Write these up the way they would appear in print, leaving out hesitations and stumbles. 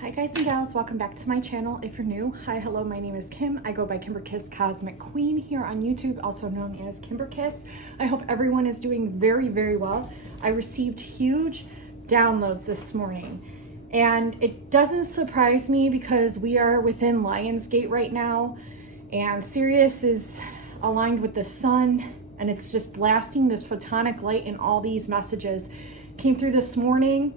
Hi guys and gals, welcome back to my channel. If you're new, hi, hello, my name is Kim. I go by Kimberkiss Cosmic Queen here on YouTube, also known as Kimberkiss. I hope everyone is doing very, very well. I received huge downloads this morning, and it doesn't surprise me because we are within Lionsgate right now, and Sirius is aligned with the sun, and it's just blasting this photonic light, and all these messages came through this morning.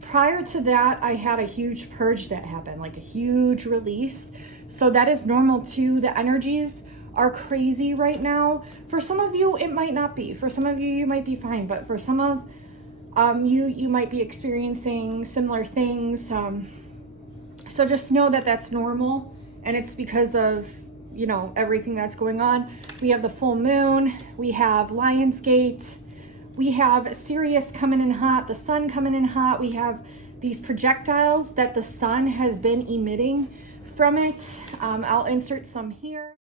Prior to that, I had a huge purge that happened, like a huge release. So that is normal too. The energies are crazy right now. For some of you, it might not be. For some of you, you might be fine. But for some of you might be experiencing similar things. So just know that that's normal. And it's because of, you know, everything that's going on. We have the full moon. We have Lionsgate. We have Sirius coming in hot, the sun coming in hot. We have these projectiles that the sun has been emitting from it. I'll insert some here.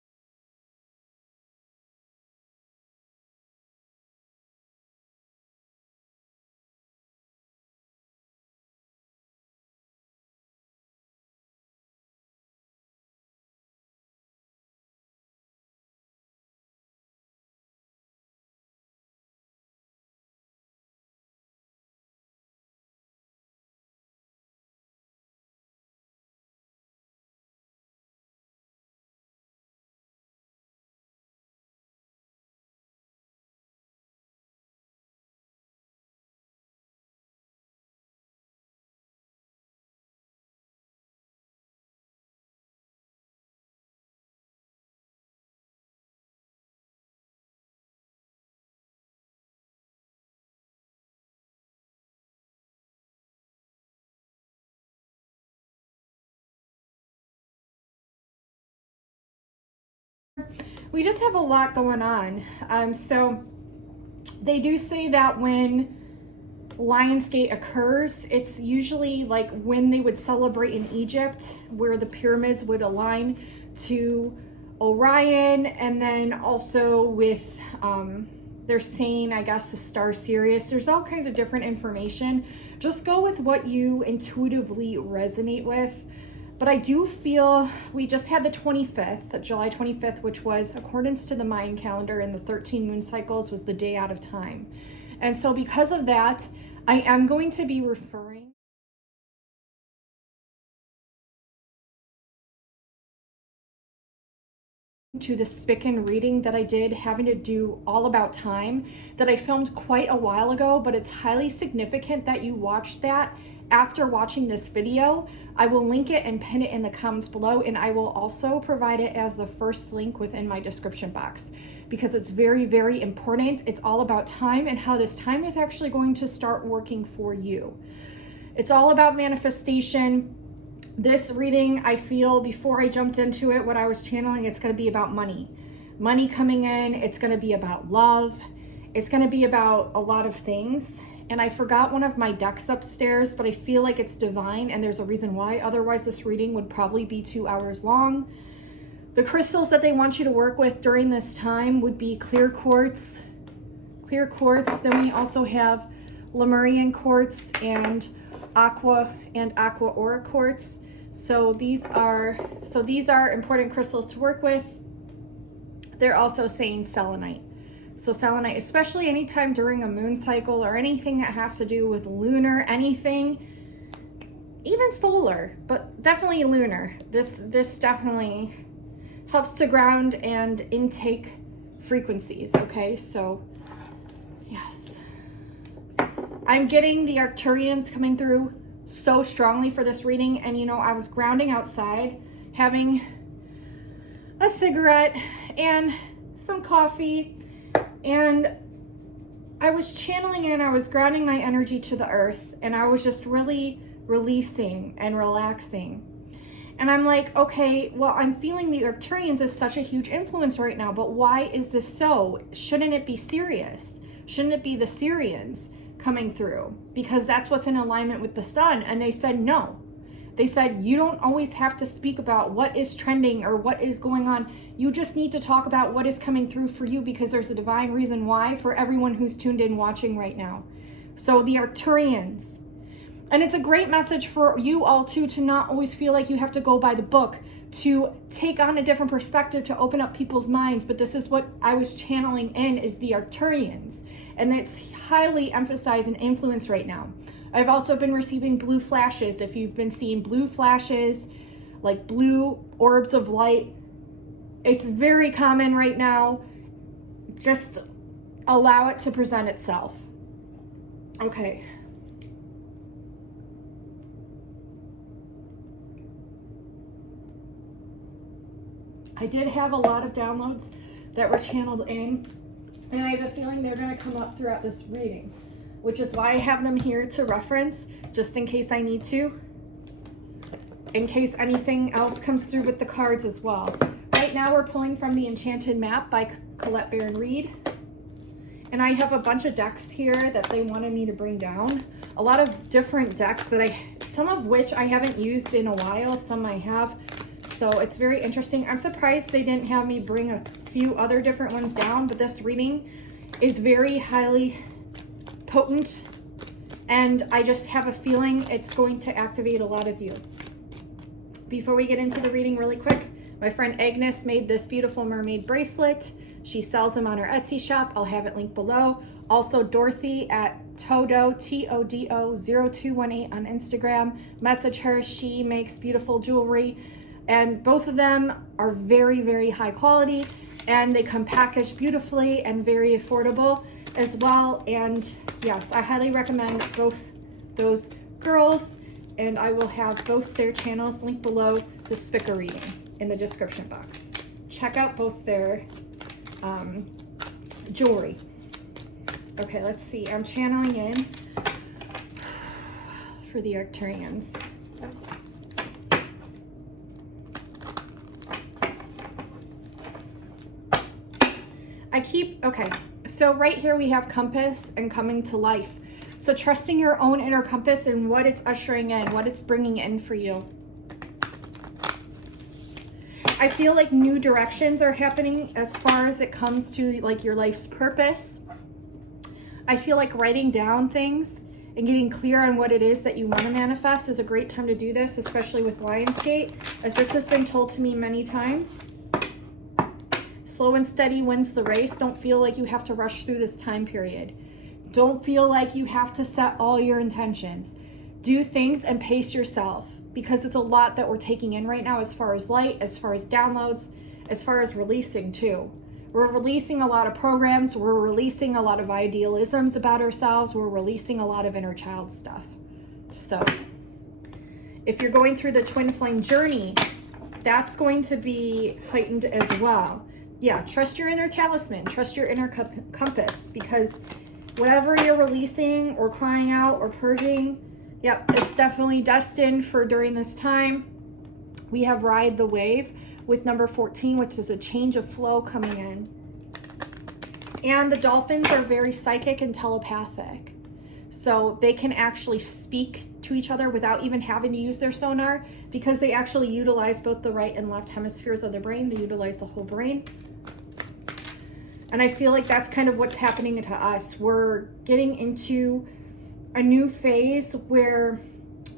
We just have a lot going on. So they do say that when Lionsgate occurs, it's usually like when they would celebrate in Egypt, where the pyramids would align to Orion, and then also with they're saying, I guess, the star Sirius. There's all kinds of different information. Just go with what you intuitively resonate with. But I do feel we just had the 25th, July 25th, which was, accordance to the Mayan calendar and the 13 moon cycles, was the day out of time. And so because of that, I am going to be referring to the Spica reading that I did, having to do all about time, that I filmed quite a while ago, but it's highly significant that you watch that after watching this video. I will link it and pin it in the comments below, and I will also provide it as the first link within my description box, because it's very, very important. It's all about time and how this time is actually going to start working for you. It's all about manifestation. This reading, I feel, before I jumped into it, what I was channeling, it's going to be about money. Money coming in. It's going to be about love. It's going to be about a lot of things. And I forgot one of my decks upstairs, but I feel like it's divine, and there's a reason why. Otherwise, this reading would probably be 2 hours long. The crystals that they want you to work with during this time would be clear quartz. Clear quartz. Then we also have Lemurian quartz and aqua aura quartz. So these are important crystals to work with. They're also saying selenite. So selenite, especially anytime during a moon cycle or anything that has to do with lunar, anything, even solar, but definitely lunar. This definitely helps to ground and intake frequencies, okay? So yes. I'm getting the Arcturians coming through so strongly for this reading. And you know, I was grounding outside, having a cigarette and some coffee, and I was channeling in, I was grounding my energy to the earth, and I was just really releasing and relaxing. And I'm like, okay, well, I'm feeling the Arcturians is such a huge influence right now, but why is this so? Shouldn't it be Sirius? Shouldn't it be the Sirians coming through? Because that's what's in alignment with the sun. And they said no. They said, you don't always have to speak about what is trending or what is going on. You just need to talk about what is coming through for you, because there's a divine reason why for everyone who's tuned in watching right now. So the Arcturians, And it's a great message for you all too, to not always feel like you have to go by the book, to take on a different perspective, to open up people's minds. But this is what I was channeling in, is the Arcturians. And it's highly emphasized and influenced right now. I've also been receiving blue flashes. If you've been seeing blue flashes, like blue orbs of light, it's very common right now. Just allow it to present itself. Okay. I did have a lot of downloads that were channeled in, and I have a feeling they're going to come up throughout this reading, which is why I have them here to reference, just in case I need to, in case anything else comes through with the cards as well. Right now we're pulling from the Enchanted Map by Colette Baron Reed, and I have a bunch of decks here that they wanted me to bring down. A lot of different decks that some of which I haven't used in a while, some I have. So it's very interesting. I'm surprised they didn't have me bring a few other different ones down, but this reading is very highly potent, and I just have a feeling it's going to activate a lot of you. Before we get into the reading really quick, my friend Agnes made this beautiful mermaid bracelet. She sells them on her Etsy shop. I'll have it linked below. Also Dorothy at Todo, T-O-D-O 0218 on Instagram. Message her. She makes beautiful jewelry. And both of them are very, very high quality, and they come packaged beautifully and very affordable as well. And yes, I highly recommend both those girls, and I will have both their channels linked below the Spica reading in the description box. Check out both their jewelry. Okay, let's see. I'm channeling in for the Arcturians. Okay, so right here we have compass and coming to life. So trusting your own inner compass and what it's ushering in, what it's bringing in for you. I feel like new directions are happening as far as it comes to like your life's purpose. I feel like writing down things and getting clear on what it is that you want to manifest is a great time to do this, especially with Lionsgate, as this has been told to me many times. Slow and steady wins the race. Don't feel like you have to rush through this time period. Don't feel like you have to set all your intentions. Do things and pace yourself, because it's a lot that we're taking in right now as far as light, as far as downloads, as far as releasing too. We're releasing a lot of programs. We're releasing a lot of idealisms about ourselves. We're releasing a lot of inner child stuff. So if you're going through the twin flame journey, that's going to be heightened as well. Yeah, trust your inner talisman, trust your inner compass, because whatever you're releasing or crying out or purging, yep, it's definitely destined for during this time. We have Ride the Wave with number 14, which is a change of flow coming in. And the dolphins are very psychic and telepathic. So they can actually speak to each other without even having to use their sonar, because they actually utilize both the right and left hemispheres of the brain. They utilize the whole brain. And I feel like that's kind of what's happening to us. We're getting into a new phase where,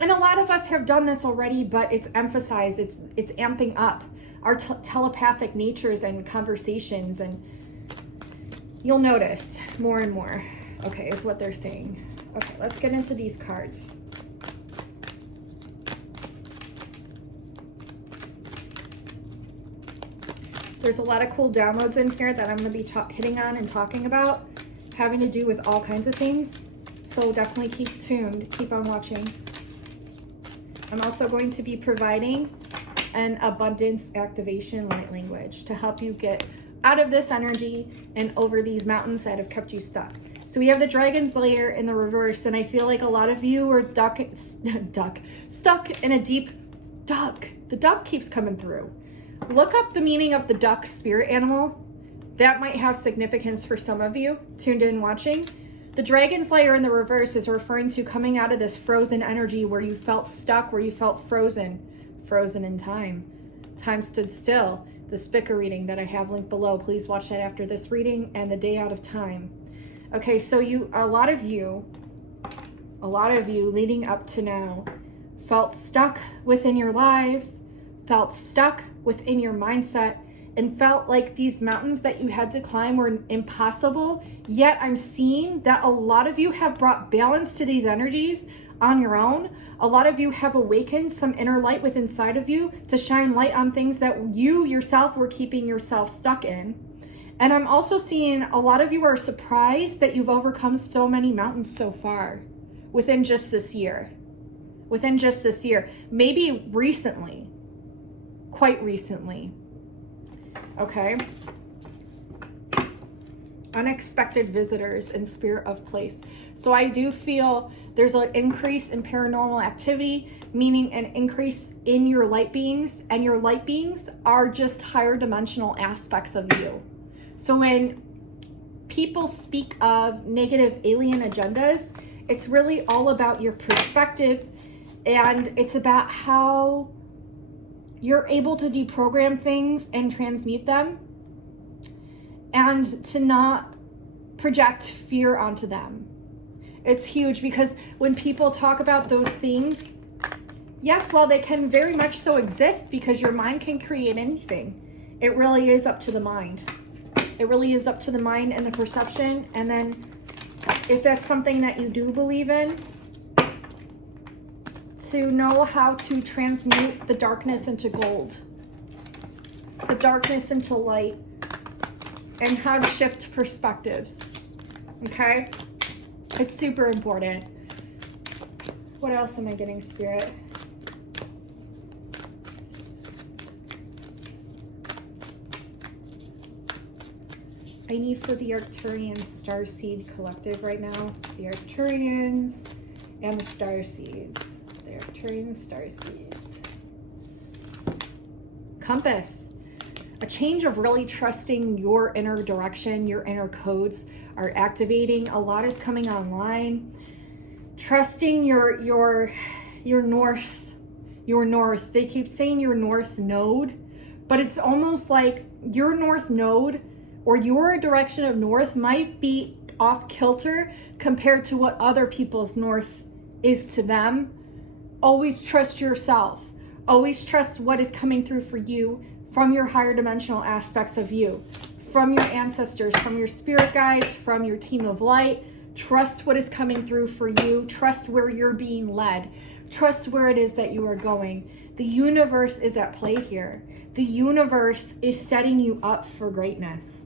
and a lot of us have done this already, but it's emphasized, it's amping up our telepathic natures and conversations, and you'll notice more and more, okay, is what they're saying. Okay, let's get into these cards. There's a lot of cool downloads in here that I'm going to be hitting on and talking about, having to do with all kinds of things. So definitely keep tuned, keep on watching. I'm also going to be providing an abundance activation light language to help you get out of this energy and over these mountains that have kept you stuck. So we have the Dragon's Lair in the reverse, and I feel like a lot of you are stuck in a deep duck. The duck keeps coming through. Look up the meaning of the duck spirit animal. That might have significance for some of you tuned in watching. The Dragon's Lair in the reverse is referring to coming out of this frozen energy where you felt stuck, where you felt frozen in time. Time stood still. The Spica reading that I have linked below. Please watch that after this reading, and the Day Out of Time. Okay, so a lot of you a lot of you leading up to now felt stuck within your lives, felt stuck within your mindset, and felt like these mountains that you had to climb were impossible. Yet I'm seeing that a lot of you have brought balance to these energies on your own. A lot of you have awakened some inner light within inside of you to shine light on things that you yourself were keeping yourself stuck in. And I'm also seeing a lot of you are surprised that you've overcome so many mountains so far within just this year. Within just this year. Maybe recently. Quite recently. Okay. Unexpected visitors in spirit of place. So I do feel there's an increase in paranormal activity, meaning an increase in your light beings, and your light beings are just higher dimensional aspects of you. So when people speak of negative alien agendas, it's really all about your perspective, and it's about how you're able to deprogram things and transmute them, and to not project fear onto them. It's huge, because when people talk about those things, yes, while they can very much so exist, because your mind can create anything, it really is up to the mind. It really is up to the mind and the perception. And then if that's something that you do believe in, to know how to transmute the darkness into gold, the darkness into light, and how to shift perspectives. Okay? It's super important. What else am I getting, Spirit? I need for the Arcturian Starseed collective right now. The Arcturians and the Starseeds. The Arcturian Starseeds. Compass. A change of really trusting your inner direction, your inner codes are activating. A lot is coming online. Trusting your north. They keep saying your north node, but it's almost like your north node or your direction of north might be off kilter compared to what other people's north is to them. Always trust yourself. Always trust what is coming through for you from your higher dimensional aspects of you, from your ancestors, from your spirit guides, from your team of light. Trust what is coming through for you. Trust where you're being led. Trust where it is that you are going. The universe is at play here. The universe is setting you up for greatness.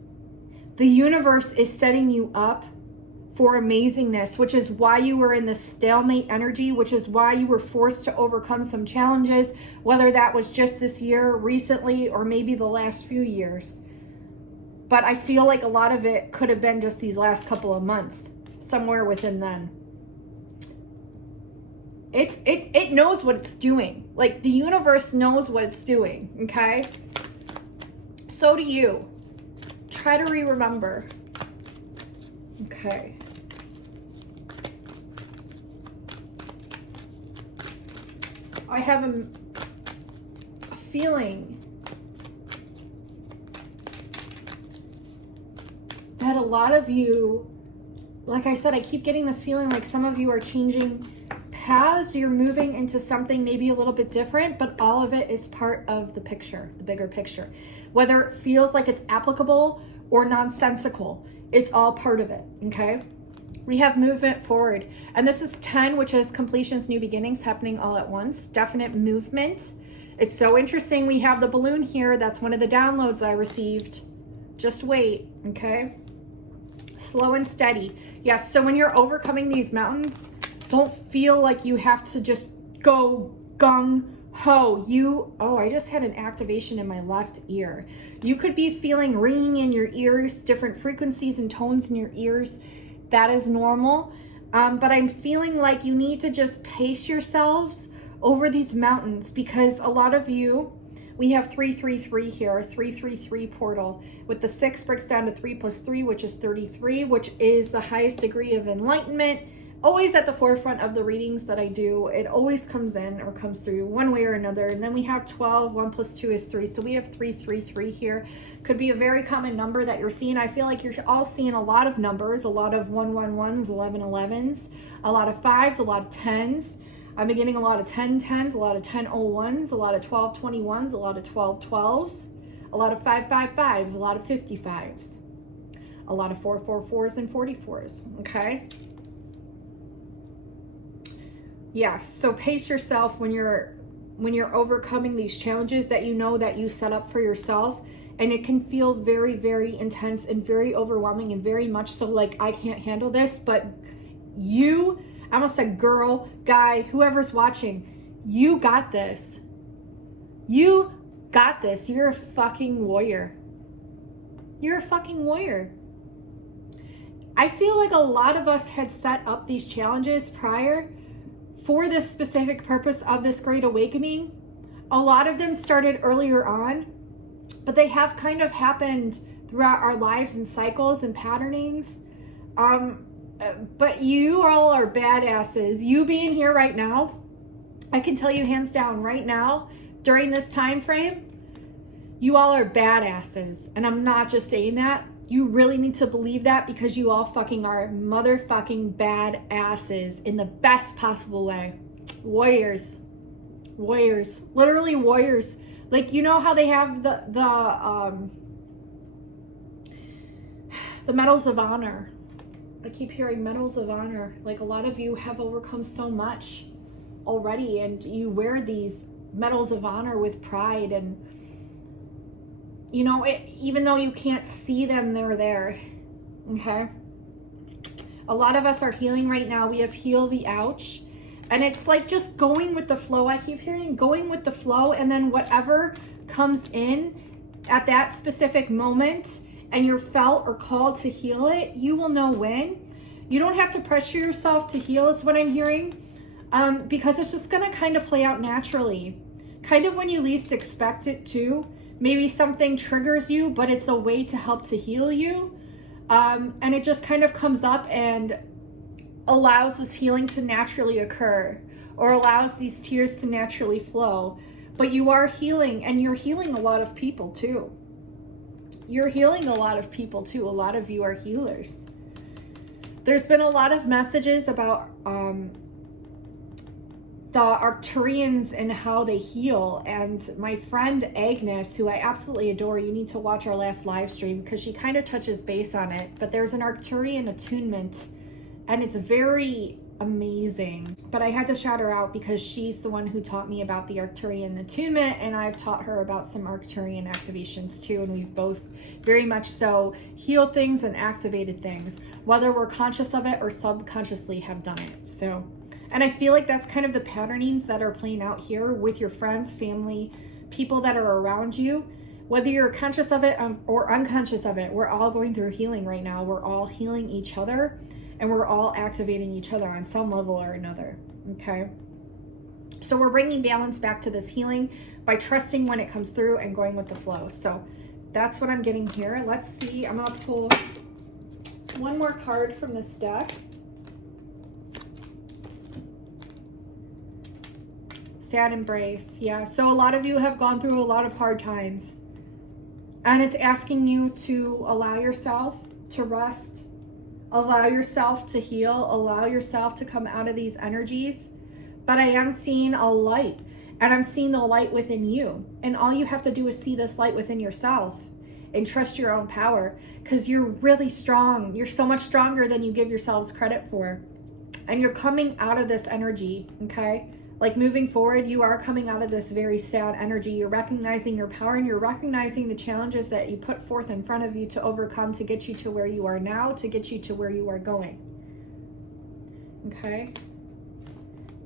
The universe is setting you up for amazingness, which is why you were in the stalemate energy, which is why you were forced to overcome some challenges, whether that was just this year, recently, or maybe the last few years. But I feel like a lot of it could have been just these last couple of months, somewhere within then. It knows what it's doing. Like, the universe knows what it's doing, okay? So do you. Try to remember. Okay. I have a feeling that a lot of you, like I said, I keep getting this feeling like some of you are changing paths. You're moving into something maybe a little bit different, but all of it is part of the picture, the bigger picture. Whether it feels like it's applicable or nonsensical, it's all part of it, okay? We have movement forward. And this is 10, which is completions, new beginnings happening all at once. Definite movement. It's so interesting. We have the balloon here. That's one of the downloads I received. Just wait, okay? Slow and steady. Yes, so when you're overcoming these mountains, don't feel like you have to just go gung ho. Oh, I just had an activation in my left ear. You could be feeling ringing in your ears, different frequencies and tones in your ears. That is normal. But I'm feeling like you need to just pace yourselves over these mountains, because a lot of you, we have 333 here, 333 portal. With the 6 breaks down to 3 plus 3, which is 33, which is the highest degree of enlightenment, always at the forefront of the readings that I do. It always comes in or comes through one way or another. And then we have 12, 1 plus 2 is 3. So we have 333 here. Could be a very common number that you're seeing. I feel like you're all seeing a lot of numbers, a lot of 111s, 1111s, a lot of 5s, a lot of 10s. I'm getting a lot of 1010s, a lot of 1001s, a lot of 1221s, a lot of 1212s, a lot of 555s, a lot of 55s, a lot of 444s and 44s, okay? Yeah, so pace yourself when you're overcoming these challenges that you know that you set up for yourself, and it can feel very, very intense and very overwhelming and very much so like, I can't handle this, but you, I almost said girl, guy, whoever's watching, you got this. You got this. You're a fucking warrior. You're a fucking warrior. I feel like a lot of us had set up these challenges prior for this specific purpose of this Great Awakening. A lot of them started earlier on, but they have kind of happened throughout our lives and cycles and patternings. But you all are badasses. You being here right now, I can tell you hands down right now, during this time frame, you all are badasses. And I'm not just saying that. You really need to believe that, because you all fucking are motherfucking badasses in the best possible way. Warriors. Warriors. Literally warriors. Like, you know how they have the medals of honor. I keep hearing medals of honor. Like, a lot of you have overcome so much already, and you wear these medals of honor with pride. And you know, even though you can't see them, they're there. Okay? A lot of us are healing right now. We have heal the ouch. And it's like just going with the flow. I keep hearing going with the flow, and then whatever comes in at that specific moment and you're felt or called to heal it, you will know when. You don't have to pressure yourself to heal is what I'm hearing, because it's just going to kind of play out naturally. Kind of when you least expect it to. Maybe something triggers you, but it's a way to help to heal you. And it just kind of comes up and allows this healing to naturally occur, or allows these tears to naturally flow. But you are healing, and you're healing a lot of people too. You're healing a lot of people too. A lot of you are healers. There's been a lot of messages about the Arcturians and how they heal. And my friend Agnes, who I absolutely adore, you need to watch our last live stream because she kind of touches base on it. But there's an Arcturian attunement, and it's very amazing. But I had to shout her out because she's the one who taught me about the Arcturian attunement, and I've taught her about some Arcturian activations too, and we've both very much so healed things and activated things, whether we're conscious of it or subconsciously have done it. So, and I feel like that's kind of the patternings that are playing out here with your friends, family, people that are around you. Whether you're conscious of it or unconscious of it, we're all going through healing right now. We're all healing each other, and we're all activating each other on some level or another, okay? So we're bringing balance back to this healing by trusting when it comes through and going with the flow. So that's what I'm getting here. Let's see. I'm going to pull one more card from this deck. Sad embrace. Yeah, so a lot of you have gone through a lot of hard times, and it's asking you to allow yourself to rest, allow yourself to heal, allow yourself to come out of these energies. But I am seeing a light, and I'm seeing the light within you, and all you have to do is see this light within yourself and trust your own power, because you're really strong. You're so much stronger than you give yourselves credit for, and you're coming out of this energy, okay? Like, moving forward, you are coming out of this very sad energy. You're recognizing your power, and you're recognizing the challenges that you put forth in front of you to overcome, to get you to where you are now, to get you to where you are going. Okay?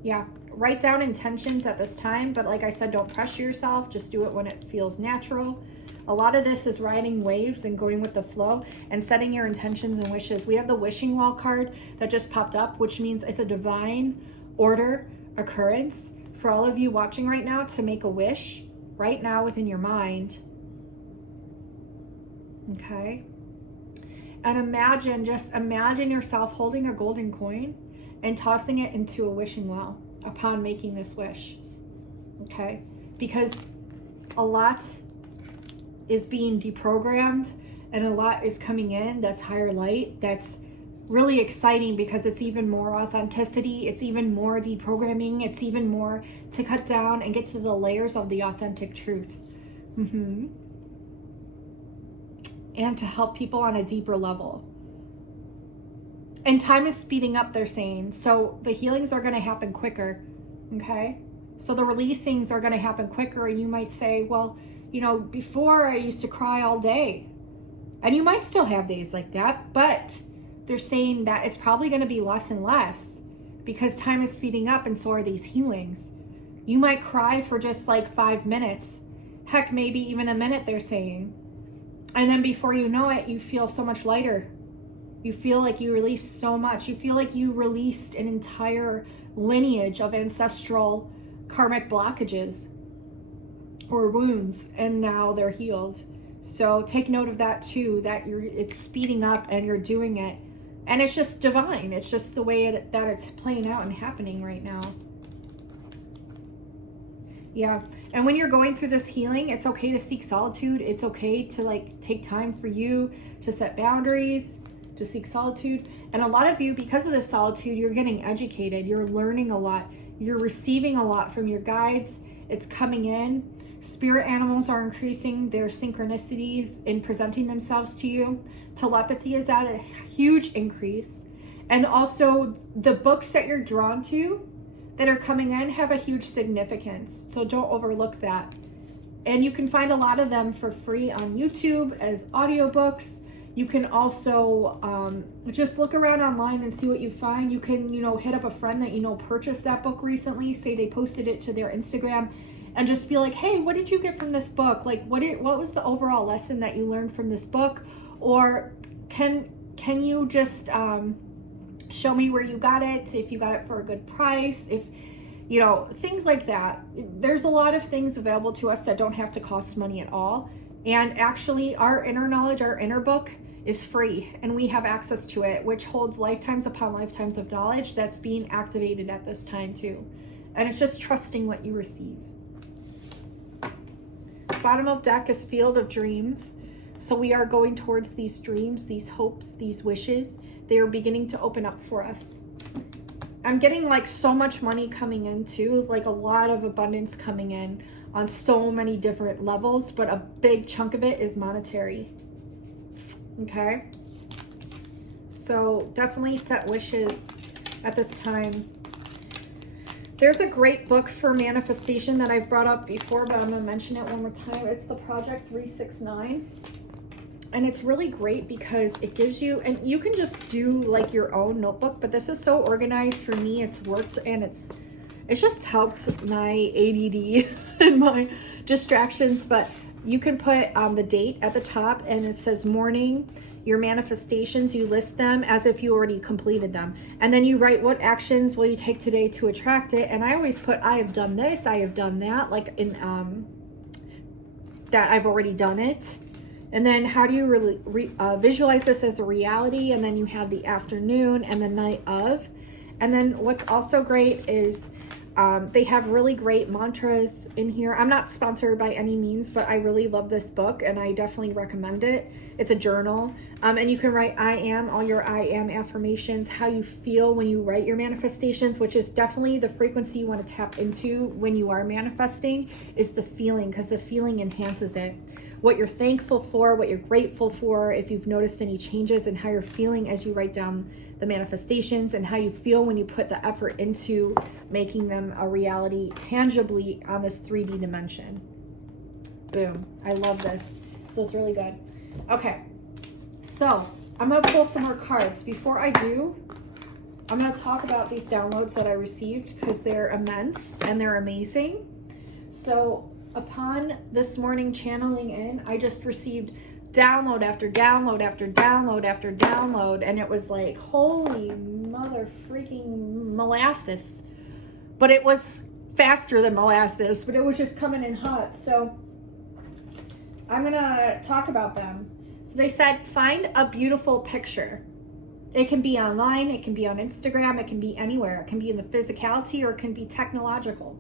Yeah. Write down intentions at this time, but like I said, don't pressure yourself. Just do it when it feels natural. A lot of this is riding waves and going with the flow and setting your intentions and wishes. We have the wishing well card that just popped up, which means it's a divine order occurrence for all of you watching right now to make a wish right now within your mind. Okay? And imagine, just imagine yourself holding a golden coin, and tossing it into a wishing well upon making this wish. Okay? Because a lot is being deprogrammed and a lot is coming in that's higher light, that's really exciting because it's even more authenticity, it's even more deprogramming, it's even more to cut down and get to the layers of the authentic truth. And to help people on a deeper level. And time is speeding up, they're saying. So the healings are going to happen quicker. Okay? So the releasings are going to happen quicker. And you might say, well, you know, before I used to cry all day. And you might still have days like that. But they're saying that it's probably going to be less and less because time is speeding up and so are these healings. You might cry for just like 5 minutes. Heck, maybe even a minute, they're saying. And then before you know it, you feel so much lighter. You feel like you released so much. You feel like you released an entire lineage of ancestral karmic blockages or wounds, and now they're healed. So take note of that too, that it's speeding up and you're doing it. And it's just divine. It's just the way that it's playing out and happening right now. Yeah. And when you're going through this healing, it's okay to seek solitude. It's okay to like take time for you to set boundaries, to seek solitude. And a lot of you, because of this solitude, you're getting educated. You're learning a lot. You're receiving a lot from your guides. It's coming in. Spirit animals are increasing their synchronicities in presenting themselves to you. Telepathy is at a huge increase. And also the books that you're drawn to that are coming in have a huge significance. So don't overlook that. And you can find a lot of them for free on YouTube as audiobooks. You can also just look around online and see what you find. You can, you know, hit up a friend that you know purchased that book recently. Say they posted it to their Instagram and just be like, hey, what did you get from this book? Like, what was the overall lesson that you learned from this book? Or can you just show me where you got it, if you got it for a good price, if, you know, things like that. There's a lot of things available to us that don't have to cost money at all. And actually our inner knowledge, our inner book is free and we have access to it, which holds lifetimes upon lifetimes of knowledge that's being activated at this time too. And it's just trusting what you receive. Bottom of deck is Field of Dreams. So we are going towards these dreams, these hopes, these wishes. They are beginning to open up for us. I'm getting like so much money coming in too, like a lot of abundance coming in on so many different levels, but a big chunk of it is monetary. Okay. So definitely set wishes at this time. There's a great book for manifestation that I've brought up before, but I'm going to mention it one more time. It's the Project 369. And it's really great because it gives you, and you can just do like your own notebook, but this is so organized for me. It's worked and it's just helped my ADD and my distractions. But you can put the date at the top and it says morning, your manifestations, you list them as if you already completed them. And then you write what actions will you take today to attract it. And I always put, I have done this, I have done that, like in that I've already done it. And then how do you really visualize this as a reality? And then you have the afternoon and the night of. And then what's also great is they have really great mantras in here. I'm not sponsored by any means, but I really love this book and I definitely recommend it. It's a journal. And you can write I am, all your I am affirmations, how you feel when you write your manifestations, which is definitely the frequency you want to tap into when you are manifesting, is the feeling, because the feeling enhances it. What you're thankful for, what you're grateful for, if you've noticed any changes in how you're feeling as you write down the manifestations, and how you feel when you put the effort into making them a reality tangibly on this 3D dimension. Boom. I love this. So it's really good. Okay. So I'm going to pull some more cards. Before I do, I'm going to talk about these downloads that I received because they're immense and they're amazing. So upon this morning channeling in, I just received download after download after download after download, and it was like, holy mother freaking molasses. But it was faster than molasses, but it was just coming in hot. So I'm gonna talk about them. So they said, find a beautiful picture. It can be online, it can be on Instagram, it can be anywhere. It can be in the physicality, or it can be technological.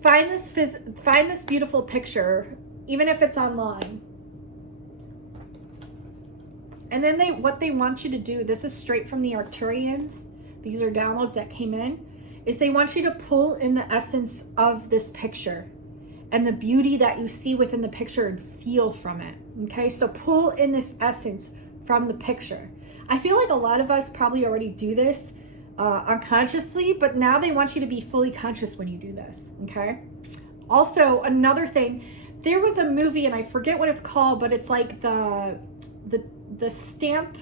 Find this beautiful picture, even if it's online. And then what they want you to do, this is straight from the Arcturians, these are downloads that came in, is they want you to pull in the essence of this picture and the beauty that you see within the picture and feel from it. Okay, so pull in this essence from the picture. I feel like a lot of us probably already do this unconsciously, but now they want you to be fully conscious when you do this. Okay, also another thing, there was a movie and I forget what it's called, but it's like the stamp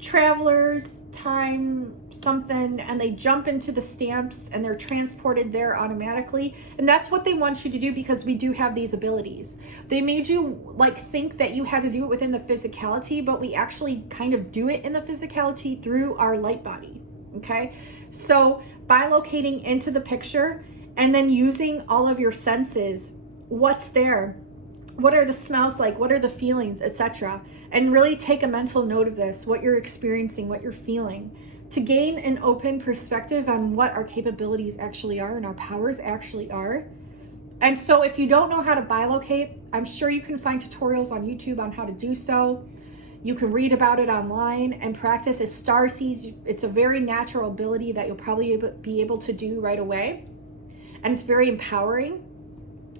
travelers time something, and they jump into the stamps and they're transported there automatically. And that's what they want you to do, because we do have these abilities. They made you like think that you had to do it within the physicality, but we actually kind of do it in the physicality through our light body. Okay, so bilocating into the picture and then using all of your senses, what's there, what are the smells like, what are the feelings, etc., and really take a mental note of this, what you're experiencing, what you're feeling, to gain an open perspective on what our capabilities actually are and our powers actually are. And so if you don't know how to bilocate, I'm sure you can find tutorials on YouTube on how to do so. You can read about it online and practice as Starseed. It's a very natural ability that you'll probably be able to do right away. And it's very empowering.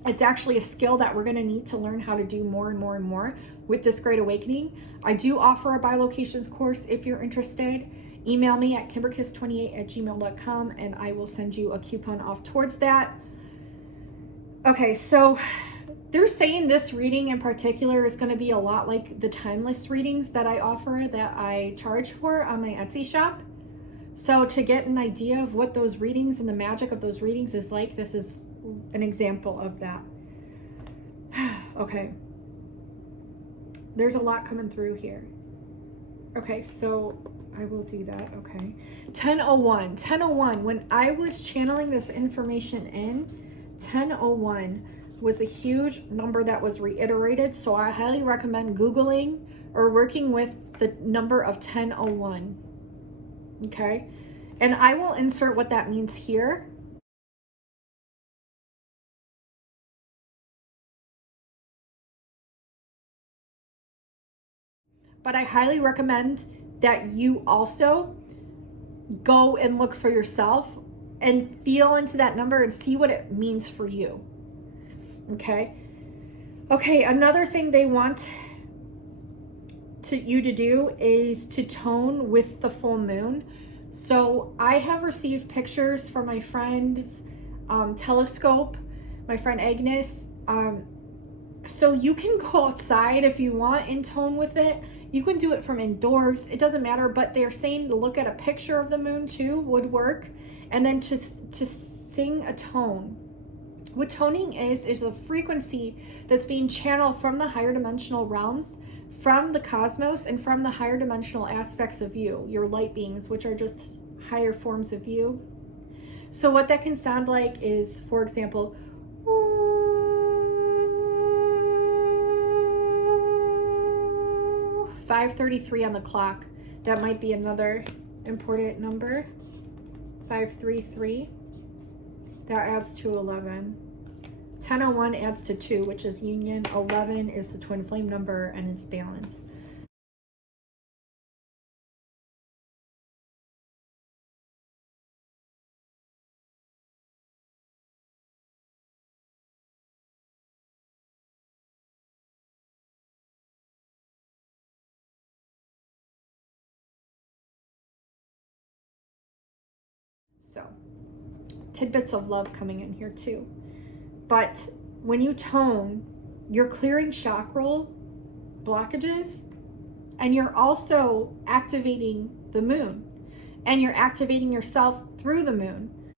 It's actually a skill that we're going to need to learn how to do more and more and more with this Great Awakening. I do offer a bilocations course if you're interested. Email me at kimberkiss28@gmail.com and I will send you a coupon off towards that. Okay, so they're saying this reading in particular is going to be a lot like the timeless readings that I offer, that I charge for on my Etsy shop. So to get an idea of what those readings and the magic of those readings is like, this is an example of that. Okay. There's a lot coming through here. Okay, so I will do that. Okay. 1001. 1001. When I was channeling this information in, 1001 was a huge number that was reiterated. So I highly recommend Googling or working with the number of 1001. Okay. And I will insert what that means here. But I highly recommend that you also go and look for yourself and feel into that number and see what it means for you. Okay. Okay. Another thing they want you to do is to tone with the full moon. So I have received pictures from my friend's telescope, my friend Agnes. So you can go outside if you want and tone with it. You can do it from indoors. It doesn't matter, but they're saying to look at a picture of the moon too would work. And then to sing a tone. What toning is a frequency that's being channeled from the higher dimensional realms, from the cosmos, and from the higher dimensional aspects of you, your light beings, which are just higher forms of you. So what that can sound like is, for example, 5:33 on the clock. That might be another important number. 533. That adds to 11. 1001 adds to 2, which is union. 11 is the twin flame number, and it's balance. So, tidbits of love coming in here too. But when you tone, you're clearing chakral blockages, and you're also activating the moon, and you're activating yourself through the moon.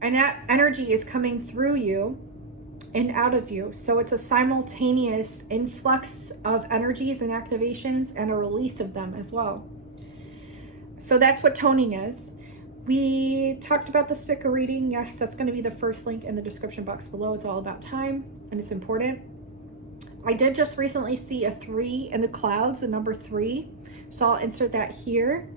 And that energy is coming through you and out of you. So it's a simultaneous influx of energies and activations and a release of them as well. So that's what toning is. We talked about the Spica reading. Yes, that's going to be the first link in the description box below. It's all about time and it's important. I did just recently see a 3 in the clouds, the number 3. So I'll insert that here.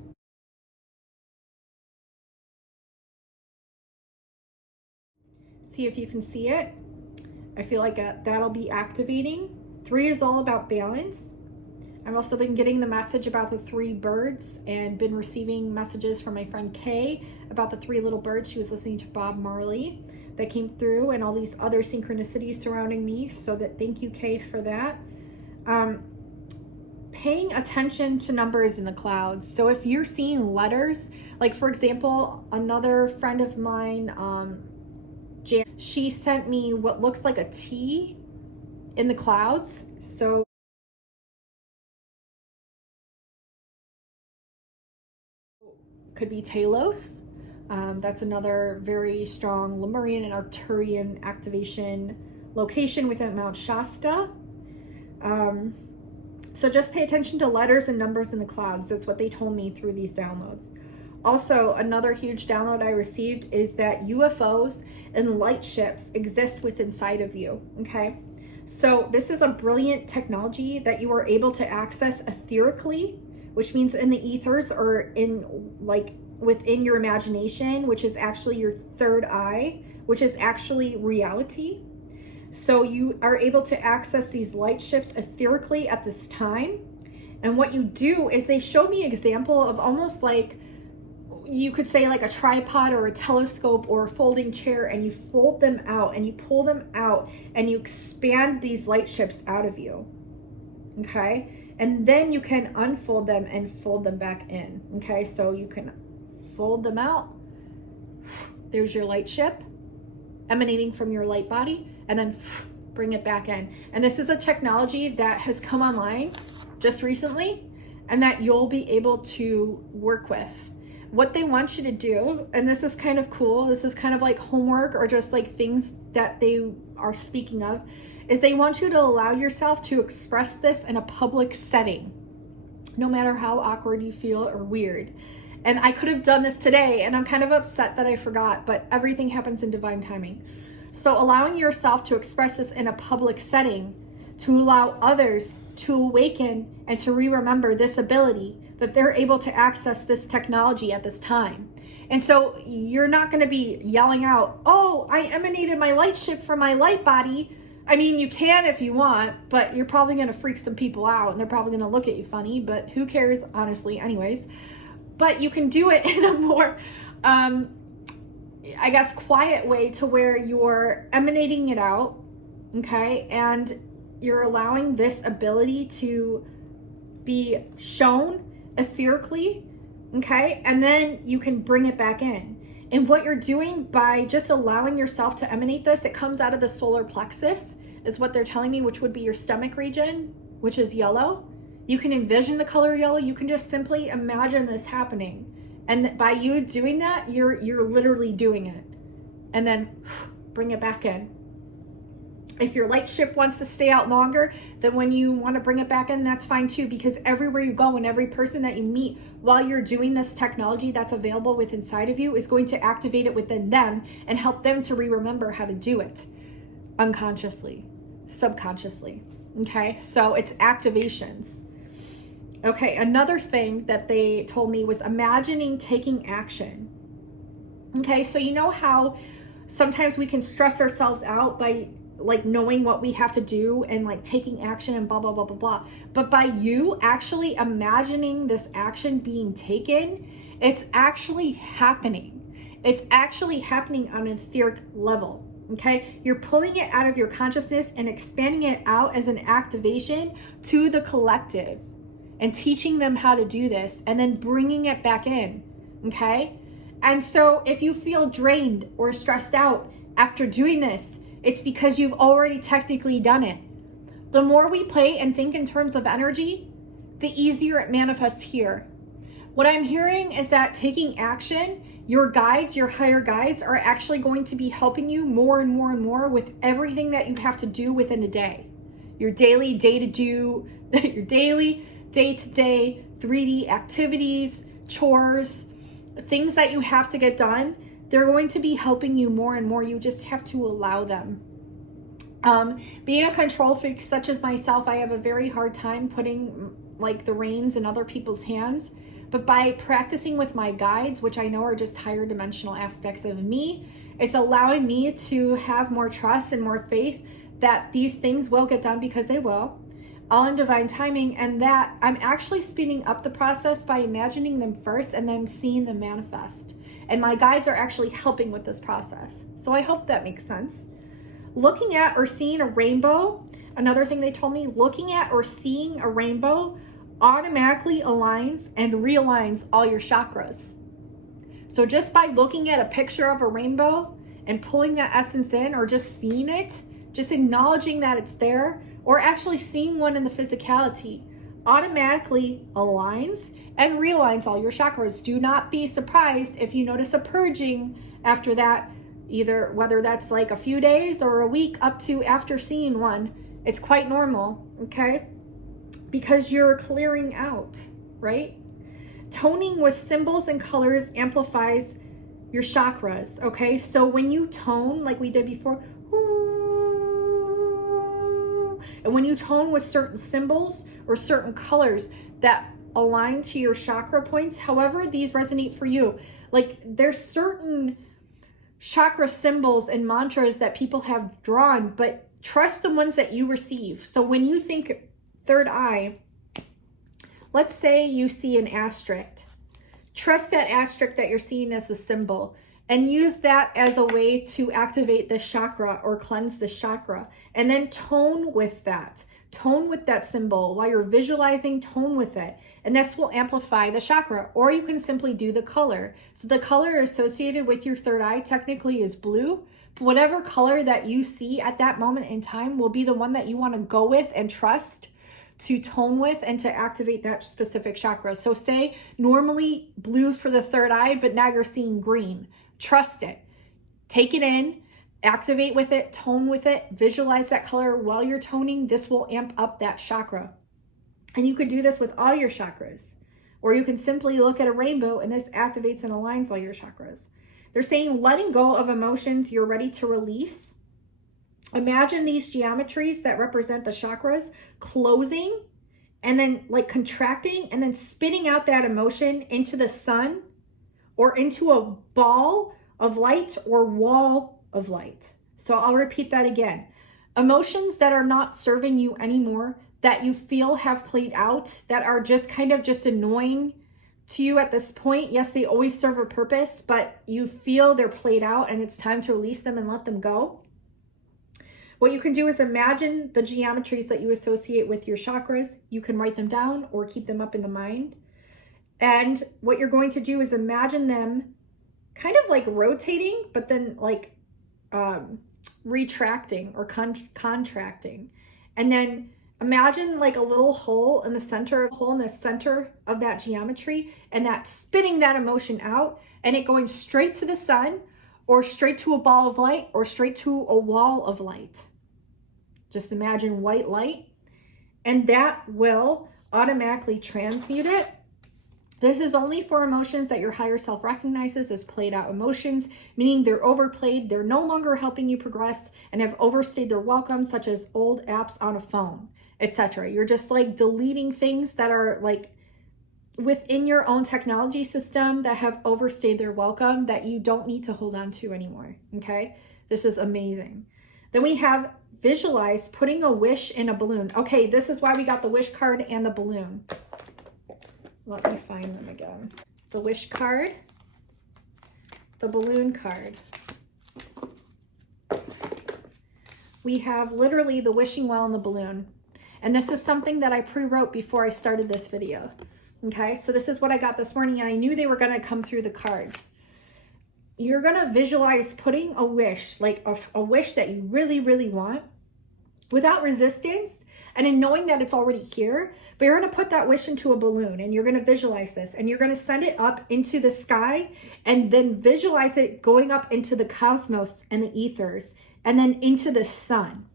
See if you can see it. I feel like that'll be activating. 3 is all about balance. I've also been getting the message about the 3 birds and been receiving messages from my friend Kay about the 3 little birds. She was listening to Bob Marley that came through, and all these other synchronicities surrounding me. So that, thank you, Kay, for that. Paying attention to numbers in the clouds. So if you're seeing letters, like for example, another friend of mine, Jan, she sent me what looks like a T in the clouds. So could be Talos. That's another very strong Lemurian and Arcturian activation location within Mount Shasta. So just pay attention to letters and numbers in the clouds. That's what they told me through these downloads. Also, another huge download I received is that UFOs and light ships exist within inside of you, okay? So this is a brilliant technology that you are able to access etherically, which means in the ethers or in like within your imagination, which is actually your third eye, which is actually reality. So you are able to access these light ships etherically at this time. And what you do is they showed me an example of almost like, you could say like a tripod or a telescope or a folding chair, and you fold them out and you pull them out and you expand these light ships out of you. Okay. And then you can unfold them and fold them back in. Okay. So you can fold them out. There's your light ship emanating from your light body, and then bring it back in. And this is a technology that has come online just recently and that you'll be able to work with. What they want you to do, and this is kind of cool, this is kind of like homework or just like things that they are speaking of, is they want you to allow yourself to express this in a public setting, no matter how awkward you feel or weird. And I could have done this today, and I'm kind of upset that I forgot, but everything happens in divine timing. So allowing yourself to express this in a public setting, to allow others to awaken and to remember this ability, that they're able to access this technology at this time. And so you're not going to be yelling out, oh, I emanated my light ship from my light body. I mean, you can if you want, but you're probably going to freak some people out and they're probably going to look at you funny, but who cares, honestly, anyways. But you can do it in a more, I guess, quiet way, to where you're emanating it out, okay? And you're allowing this ability to be shown etherically, okay? And then you can bring it back in. And what you're doing by just allowing yourself to emanate this, it comes out of the solar plexus, is what they're telling me, which would be your stomach region, which is yellow. You can envision the color yellow. You can just simply imagine this happening. And by you doing that, you're literally doing it. And then bring it back in. If your light ship wants to stay out longer, then when you want to bring it back in, that's fine too, because everywhere you go and every person that you meet while you're doing this technology that's available within inside of you is going to activate it within them and help them to remember how to do it unconsciously, subconsciously. Okay, so it's activations. Okay, another thing that they told me was imagining taking action. Okay, so you know how sometimes we can stress ourselves out by like knowing what we have to do and like taking action and blah, blah, blah, blah, blah. But by you actually imagining this action being taken, it's actually happening. It's actually happening on an etheric level. Okay, you're pulling it out of your consciousness and expanding it out as an activation to the collective and teaching them how to do this and then bringing it back in. Okay, and so if you feel drained or stressed out after doing this, it's because you've already technically done it. The more we play and think in terms of energy, the easier it manifests here. What I'm hearing is that taking action, your guides, your higher guides, are actually going to be helping you more and more and more with everything that you have to do within a day. Your daily day-to-day 3D activities, chores, things that you have to get done, they're going to be helping you more and more. You just have to allow them. Being a control freak such as myself, I have a very hard time putting like the reins in other people's hands. But by practicing with my guides, which I know are just higher dimensional aspects of me, it's allowing me to have more trust and more faith that these things will get done, because they will, all in divine timing, and that I'm actually speeding up the process by imagining them first and then seeing them manifest. And my guides are actually helping with this process. So I hope that makes sense. Looking at or seeing a rainbow, another thing they told me, looking at or seeing a rainbow automatically aligns and realigns all your chakras. So just by looking at a picture of a rainbow and pulling that essence in, or just seeing it, just acknowledging that it's there, or actually seeing one in the physicality, automatically aligns and realigns all your chakras. Do not be surprised if you notice a purging after that, either whether that's like a few days or a week up to after seeing one. It's quite normal, okay? Because you're clearing out, right? Toning with symbols and colors amplifies your chakras, okay? So when you tone, like we did before, and when you tone with certain symbols or certain colors that align to your chakra points, however these resonate for you, like there's certain chakra symbols and mantras that people have drawn, but trust the ones that you receive. So when you think third eye, let's say you see an asterisk. Trust that asterisk that you're seeing as a symbol and use that as a way to activate the chakra or cleanse the chakra. And then tone with that. Tone with that symbol while you're visualizing, tone with it. And this will amplify the chakra. Or you can simply do the color. So the color associated with your third eye technically is blue. But whatever color that you see at that moment in time will be the one that you want to go with and trust to tone with and to activate that specific chakra. So say normally blue for the third eye, but now you're seeing green. Trust it. Take it in, activate with it, tone with it, visualize that color while you're toning. This will amp up that chakra. And you could do this with all your chakras. Or you can simply look at a rainbow and this activates and aligns all your chakras. They're saying letting go of emotions you're ready to release. Imagine these geometries that represent the chakras closing and then like contracting and then spitting out that emotion into the sun or into a ball of light or wall of light. So I'll repeat that again. Emotions that are not serving you anymore, that you feel have played out, that are just kind of just annoying to you at this point. Yes, they always serve a purpose, but you feel they're played out and it's time to release them and let them go. What you can do is imagine the geometries that you associate with your chakras. You can write them down or keep them up in the mind. And what you're going to do is imagine them kind of like rotating, but then like retracting or contracting. And then imagine like a little hole in the center of that geometry, and that spitting that emotion out and it going straight to the sun or straight to a ball of light or straight to a wall of light. Just imagine white light, and that will automatically transmute it. This is only for emotions that your higher self recognizes as played out emotions, meaning they're overplayed, they're no longer helping you progress, and have overstayed their welcome, such as old apps on a phone, etc. You're just like deleting things that are like within your own technology system that have overstayed their welcome that you don't need to hold on to anymore, okay? This is amazing. Then we have visualize putting a wish in a balloon. Okay, this is why we got the wish card and the balloon. Let me find them again. The wish card, the balloon card. We have literally the wishing well and the balloon. And this is something that I pre-wrote before I started this video. Okay, so this is what I got this morning, and I knew they were going to come through the cards. You're going to visualize putting a wish, like a wish that you really, really want without resistance, and in knowing that it's already here, but you're going to put that wish into a balloon, and you're going to visualize this, and you're going to send it up into the sky, and then visualize it going up into the cosmos and the ethers, and then into the sun.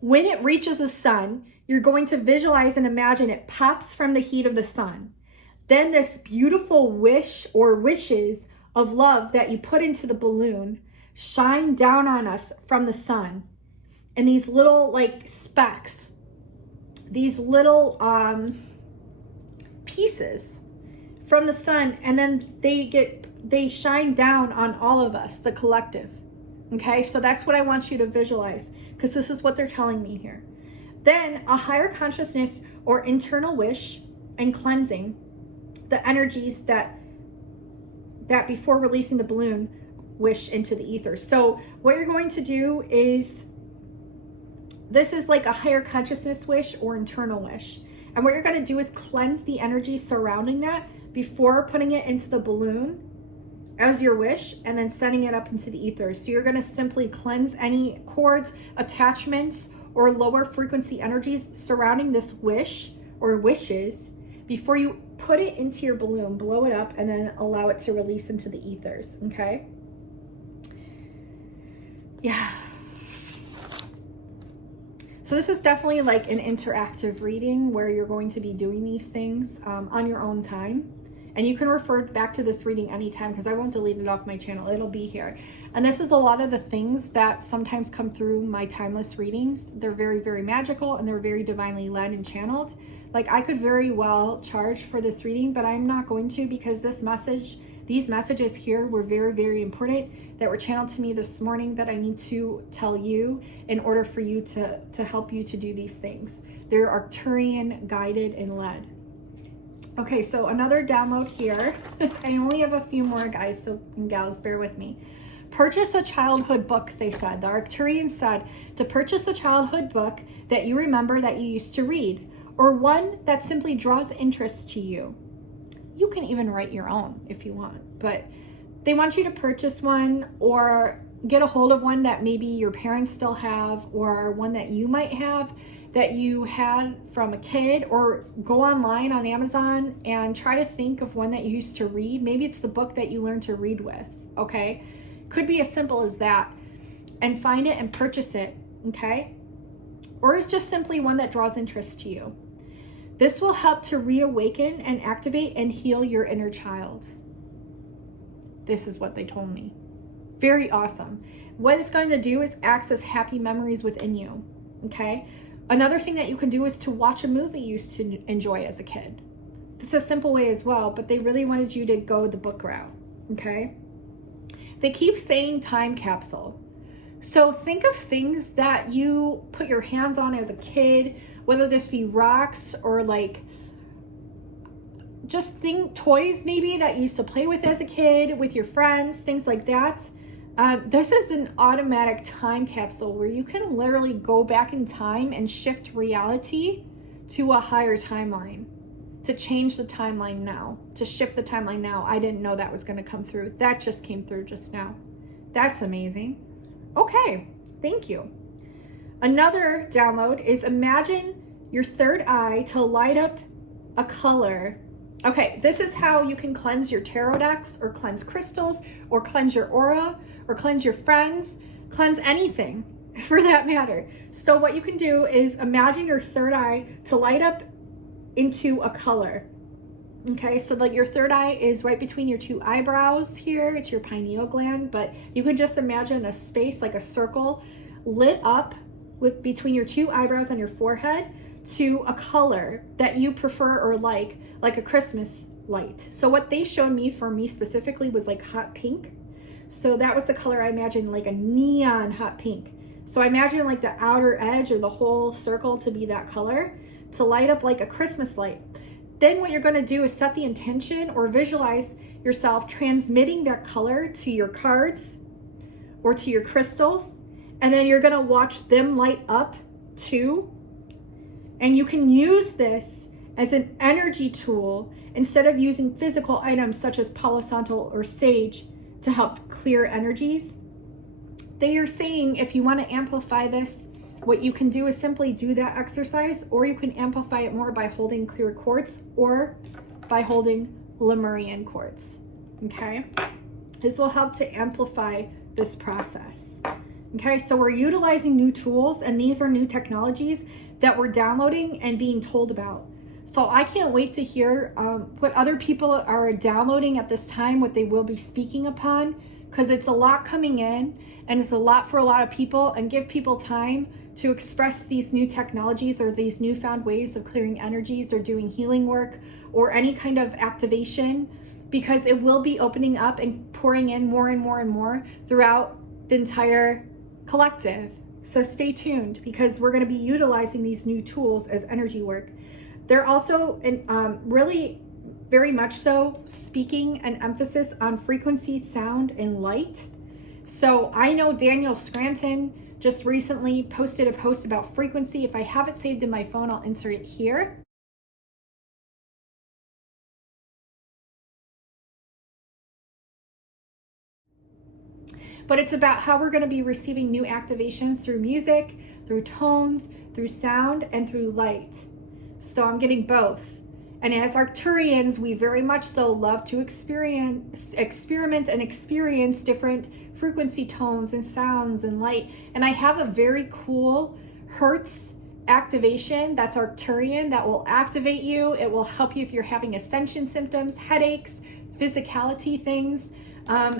When it reaches the sun, you're going to visualize and imagine it pops from the heat of the sun. then this beautiful wish or wishes of love that you put into the balloon shine down on us from the sun. And these little like specks, these little pieces from the sun, and then they shine down on all of us, the collective. Okay, so that's what I want you to visualize, because this is what they're telling me here. Then a higher consciousness or internal wish and cleansing the energies that before releasing the balloon wish into the ether. So what you're going to do is, this is like a higher consciousness wish or internal wish. And what you're going to do is cleanse the energy surrounding that before putting it into the balloon as your wish, and then sending it up into the ether. So you're going to simply cleanse any cords, attachments, or lower frequency energies surrounding this wish or wishes before you put it into your balloon, blow it up, and then allow it to release into the ethers. Okay? Yeah. So this is definitely like an interactive reading where you're going to be doing these things on your own time. And you can refer back to this reading anytime, because I won't delete it off my channel. It'll be here. And this is a lot of the things that sometimes come through my timeless readings. They're very, very magical, and they're very divinely led and channeled. Like, I could very well charge for this reading, but I'm not going to, because these messages here were very, very important that were channeled to me this morning that I need to tell you in order for you to help you to do these things. They're Arcturian guided and led. Okay, so another download here. I only have a few more, guys and gals, bear with me. Purchase a childhood book, they said. The Arcturians said to purchase a childhood book that you remember that you used to read, or one that simply draws interest to you. You can even write your own if you want, but they want you to purchase one or get a hold of one that maybe your parents still have, or one that you might have that you had from a kid, or go online on Amazon and try to think of one that you used to read. Maybe it's the book that you learned to read with, okay? Could be as simple as that. And find it and purchase it, okay? Or it's just simply one that draws interest to you. This will help to reawaken and activate and heal your inner child. This is what they told me. Very awesome. What it's going to do is access happy memories within you, okay? Another thing that you can do is to watch a movie you used to enjoy as a kid. It's a simple way as well, but they really wanted you to go the book route, okay? They keep saying time capsule. So think of things that you put your hands on as a kid, whether this be rocks or like just toys maybe that you used to play with as a kid with your friends, things like that. This is an automatic time capsule where you can literally go back in time and shift reality to a higher timeline, to change the timeline now, to shift the timeline now. I didn't know that was going to come through. That just came through just now. That's amazing. Okay, thank you. Another download is imagine your third eye to light up a color. Okay, this is how you can cleanse your tarot decks, or cleanse crystals, or cleanse your aura, or cleanse your friends, cleanse anything for that matter. So what you can do is imagine your third eye to light up into a color. Okay, so like your third eye is right between your two eyebrows here. It's your pineal gland, but you can just imagine a space, like a circle, lit up with between your two eyebrows and your forehead to a color that you prefer or like a Christmas light. So what they showed me, for me specifically, was like hot pink. So that was the color I imagined, like a neon hot pink. So I imagine like the outer edge or the whole circle to be that color, to light up like a Christmas light. Then what you're going to do is set the intention or visualize yourself transmitting that color to your cards or to your crystals. And then you're going to watch them light up too. And you can use this as an energy tool instead of using physical items such as Palo Santo or sage to help clear energies. They are saying if you want to amplify this, what you can do is simply do that exercise, or you can amplify it more by holding clear quartz or by holding Lemurian quartz, okay? This will help to amplify this process, okay? So we're utilizing new tools, and these are new technologies that we're downloading and being told about. So I can't wait to hear what other people are downloading at this time, what they will be speaking upon, because it's a lot coming in and it's a lot for a lot of people, and give people time to express these new technologies or these newfound ways of clearing energies or doing healing work or any kind of activation, because it will be opening up and pouring in more and more and more throughout the entire collective. So stay tuned, because we're going to be utilizing these new tools as energy work. They're also really very much so speaking an emphasis on frequency, sound, and light. So I know Daniel Scranton just recently posted a post about frequency. If I have it saved in my phone, I'll insert it here. But it's about how we're going to be receiving new activations through music, through tones, through sound, and through light. So I'm getting both. And as Arcturians, we very much so love to experiment and experience different frequency tones and sounds and light. And I have a very cool Hertz activation that's Arcturian that will activate you. It will help you if you're having ascension symptoms, headaches, physicality things.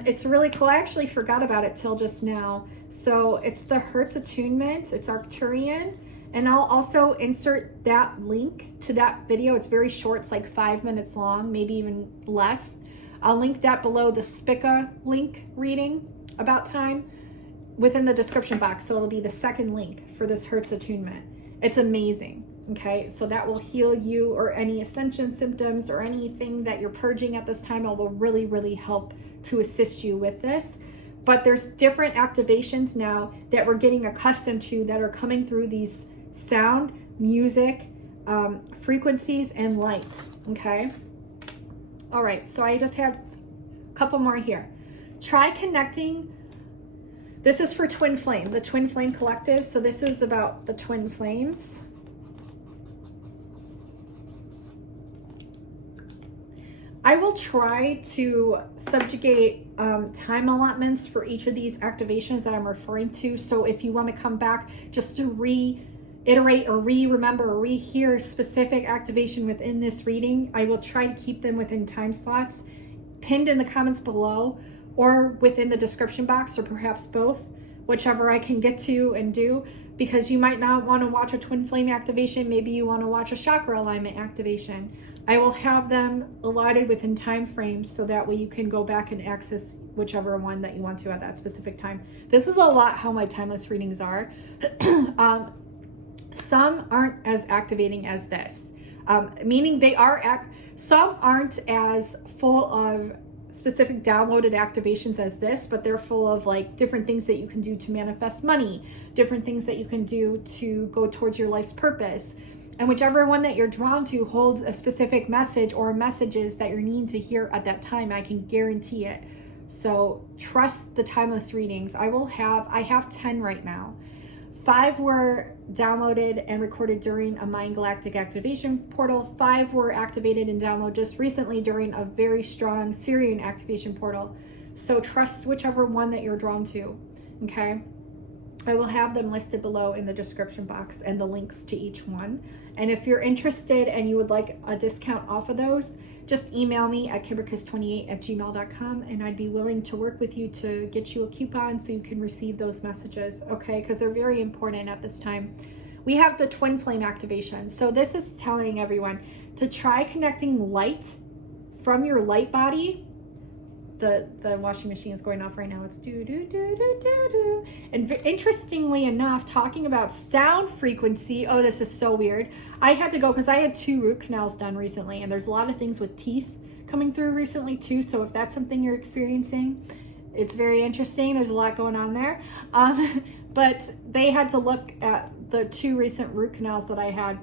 It's really cool. I actually forgot about it till just now. So it's the Hertz Attunement. It's Arcturian. And I'll also insert that link to that video. It's very short. It's like 5 minutes long, maybe even less. I'll link that below the Spica link reading about time within the description box. So it'll be the second link for this Hertz Attunement. It's amazing. Okay, so that will heal you or any ascension symptoms or anything that you're purging at this time. It will really, really help to assist you with this. But there's different activations now that we're getting accustomed to that are coming through these sound, music, frequencies, and light. Okay. All right. So I just have a couple more here. Try connecting. This is for Twin Flame, the Twin Flame Collective. So this is about the Twin Flames. I will try to subjugate time allotments for each of these activations that I'm referring to. So if you want to come back just to reiterate or remember or rehear specific activation within this reading, I will try to keep them within time slots pinned in the comments below or within the description box, or perhaps both, whichever I can get to and do, because you might not want to watch a Twin Flame activation. Maybe you want to watch a chakra alignment activation. I will have them allotted within time frames so that way you can go back and access whichever one that you want to at that specific time. This is a lot how my timeless readings are. Some aren't as activating as this, meaning they are some aren't as full of specific downloaded activations as this, but they're full of like different things that you can do to manifest money, different things that you can do to go towards your life's purpose. And whichever one that you're drawn to holds a specific message or messages that you're needing to hear at that time. I can guarantee it. So trust the timeless readings. I have 10 right now. 5 were downloaded and recorded during a Mind Galactic activation portal. 5 were activated and downloaded just recently during a very strong Syrian activation portal. So trust whichever one that you're drawn to, okay? I will have them listed below in the description box and the links to each one. And if you're interested and you would like a discount off of those, just email me at kimberkiss28@gmail.com and I'd be willing to work with you to get you a coupon so you can receive those messages, okay? Because they're very important at this time. We have the Twin Flame activation. So this is telling everyone to try connecting light from your light body. The washing machine is going off right now. It's do do do do do do. And interestingly enough, talking about sound frequency. Oh, this is so weird. I had to go because I had 2 root canals done recently, and there's a lot of things with teeth coming through recently too. So if that's something you're experiencing, it's very interesting. There's a lot going on there. But they had to look at the 2 recent root canals that I had.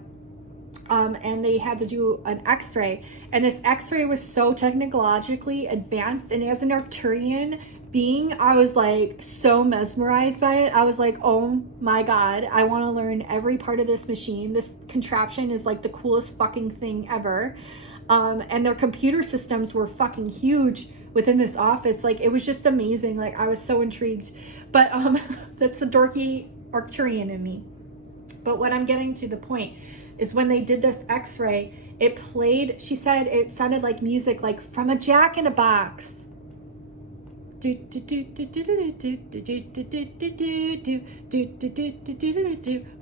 And they had to do an x-ray, and this x-ray was so technologically advanced, and as an Arcturian being, I was like so mesmerized by it. I was like, oh my god, I want to learn every part of this machine. This contraption is like the coolest fucking thing ever. And their computer systems were fucking huge within this office. Like, it was just amazing. Like, I was so intrigued. But that's the dorky Arcturian in me. But what I'm getting to the point, is when they did this x-ray, it played, she said it sounded like music, like from a Jack in a Box.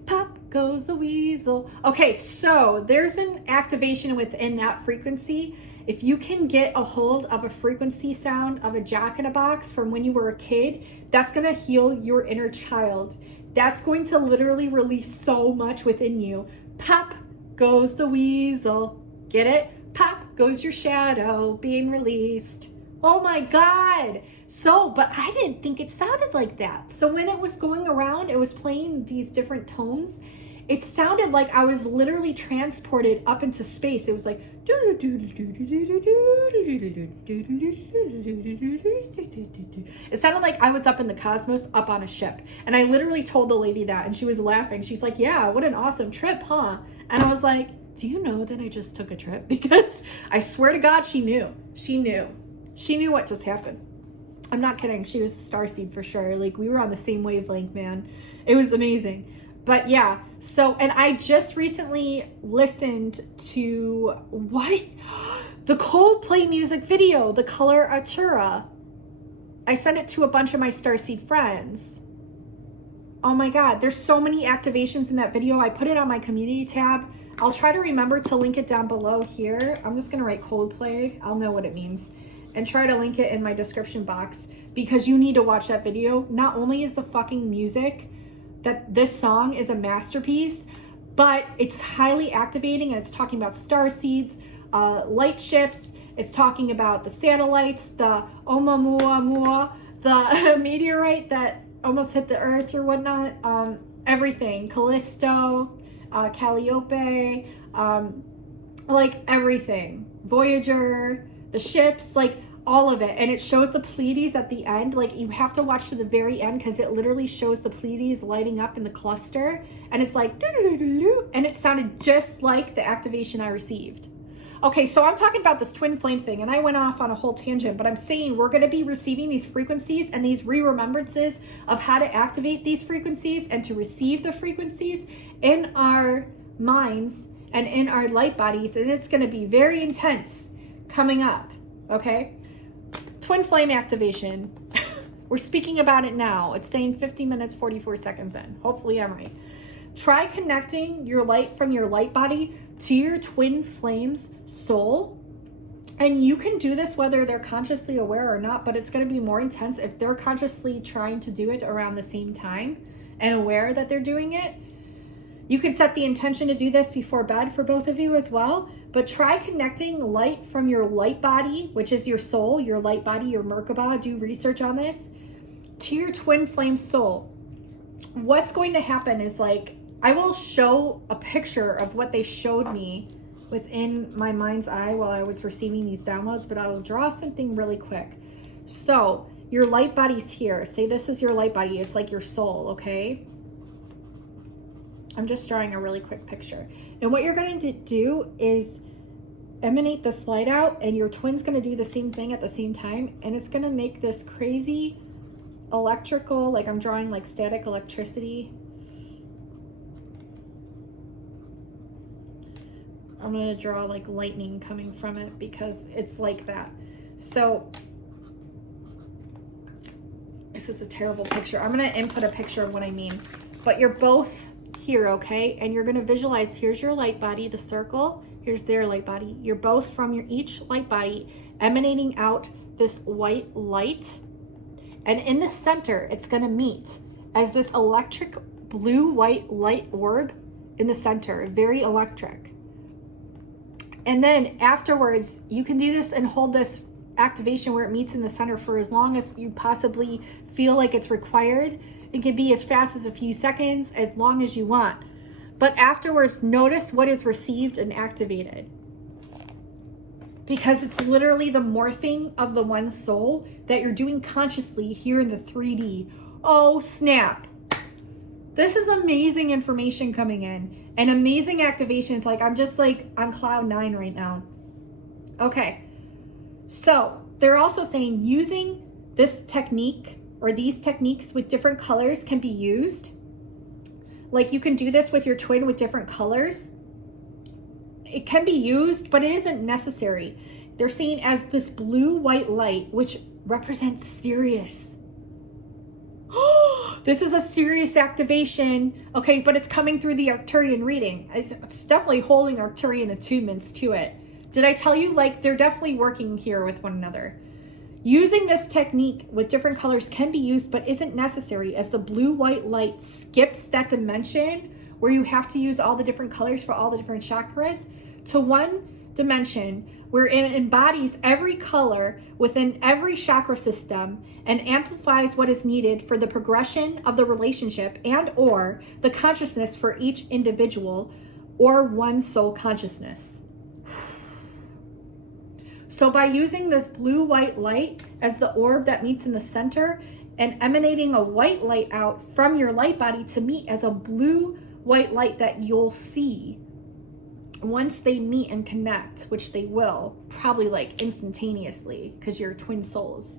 Pop goes the weasel. Okay, so there's an activation within that frequency. If you can get a hold of a frequency sound of a Jack in a Box from when you were a kid, that's going to heal your inner child. That's going to literally release so much within you. Pop goes the weasel. Get it? Pop goes your shadow being released. Oh my God. So, but I didn't think it sounded like that. So when it was going around, it was playing these different tones. It sounded like I was literally transported up into space. It was like, it sounded like I was up in the cosmos, up on a ship. And I literally told the lady that, and she was laughing. She's like, yeah, what an awesome trip, huh? And I was like, do you know that I just took a trip? Because I swear to God, she knew. She knew what just happened. I'm not kidding. She was a Starseed for sure. Like, we were on the same wavelength, man. It was amazing. But yeah, so, and I just recently listened to the Coldplay music video, The Color Arctura. I sent it to a bunch of my Starseed friends. Oh my God, there's so many activations in that video. I put it on my community tab. I'll try to remember to link it down below here. I'm just gonna write Coldplay. I'll know what it means. And try to link it in my description box, because you need to watch that video. Not only is the fucking music, that this song is a masterpiece, but it's highly activating, and it's talking about starseeds, light ships. It's talking about the satellites, the Oumuamua, the meteorite that almost hit the earth or whatnot. Everything, Callisto, Calliope, like everything, Voyager, the ships, like all of it. And it shows the Pleiades at the end. Like, you have to watch to the very end, because it literally shows the Pleiades lighting up in the cluster, and it's like and it sounded just like the activation I received. Okay, so I'm talking about this twin flame thing, and I went off on a whole tangent, but I'm saying we're going to be receiving these frequencies and these remembrances of how to activate these frequencies and to receive the frequencies in our minds and in our light bodies, and it's going to be very intense coming up. Okay, twin flame activation. We're speaking about it now. It's saying 50 minutes 44 seconds in. Hopefully I'm right. Try connecting your light from your light body to your twin flame's soul, and you can do this whether they're consciously aware or not, but it's going to be more intense if they're consciously trying to do it around the same time and aware that they're doing it. You can set the intention to do this before bed for both of you as well, but try connecting light from your light body, which is your soul, your light body, your Merkaba, do research on this, to your twin flame soul. What's going to happen is, like, I will show a picture of what they showed me within my mind's eye while I was receiving these downloads, but I will draw something really quick. So your light body's here. Say this is your light body. It's like your soul, okay? I'm just drawing a really quick picture. And what you're going to do is emanate this light out, and your twin's going to do the same thing at the same time. And it's going to make this crazy electrical, like I'm drawing like static electricity. I'm going to draw like lightning coming from it, because it's like that. So this is a terrible picture. I'm going to input a picture of what I mean, but you're both here, okay? And you're going to visualize, here's your light body, the circle, here's their light body. You're both from your each light body emanating out this white light, and in the center it's going to meet as this electric blue white light orb in the center, very electric. And then afterwards you can do this and hold this activation where it meets in the center for as long as you possibly feel like it's required. It can be as fast as a few seconds, as long as you want. But afterwards, notice what is received and activated, because it's literally the morphing of the one soul that you're doing consciously here in the 3D. Oh, snap. This is amazing information coming in, and amazing activations. Like, I'm just like on cloud 9 right now. Okay. So they're also saying using this technique, or these techniques with different colors, can be used. Like, you can do this with your twin with different colors. it can be used, but it isn't necessary. They're seen as this blue-white light, which represents Sirius. This is a serious activation. Okay, but it's coming through the Arcturian reading. It's definitely holding Arcturian attunements to it. Did I tell you, like, they're definitely working here with one another. Using this technique with different colors can be used, but isn't necessary, as the blue-white light skips that dimension where you have to use all the different colors for all the different chakras to one dimension where it embodies every color within every chakra system and amplifies what is needed for the progression of the relationship and or the consciousness for each individual or one soul consciousness. So by using this blue-white light as the orb that meets in the center and emanating a white light out from your light body to meet as a blue-white light that you'll see once they meet and connect, which they will, probably like instantaneously because you're twin souls.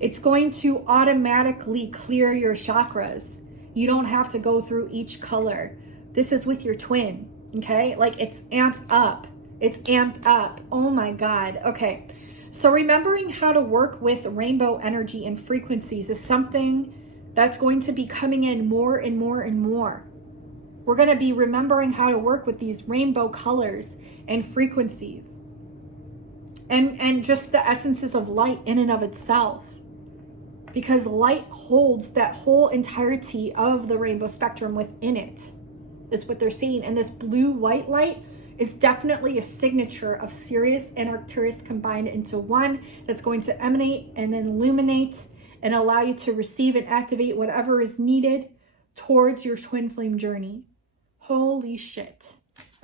It's going to automatically clear your chakras. You don't have to go through each color. This is with your twin, okay? Like it's amped up. It's amped up. Oh my God. Okay. So remembering how to work with rainbow energy and frequencies is something that's going to be coming in more and more and more. We're going to be remembering how to work with these rainbow colors and frequencies and just the essences of light in and of itself, because light holds that whole entirety of the rainbow spectrum within it, is what they're saying. And this blue-white light is definitely a signature of Sirius and Arcturus combined into one that's going to emanate and then illuminate and allow you to receive and activate whatever is needed towards your twin flame journey. Holy shit.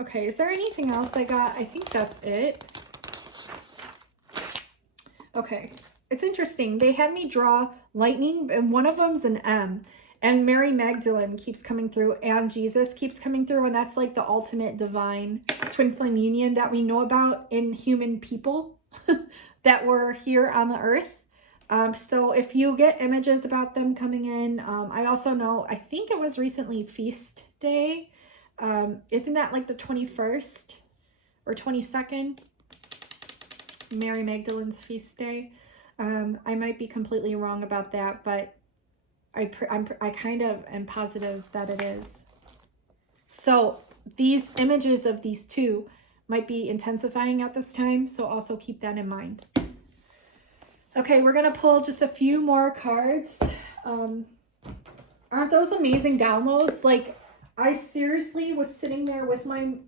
Okay, is there anything else I got? I think that's it. Okay, it's interesting. They had me draw lightning, and one of them's an M. And Mary Magdalene keeps coming through, and Jesus keeps coming through, and that's like the ultimate divine twin flame union that we know about in human people that were here on the earth. So if you get images about them coming in, I also know, I think it was recently Feast Day. Isn't that like the 21st or 22nd? Mary Magdalene's feast day. I might be completely wrong about that, but I kind of am positive that it is. So these images of these two might be intensifying at this time, so also keep that in mind. Okay, we're going to pull just a few more cards. Aren't those amazing downloads? Like, I seriously was sitting there with my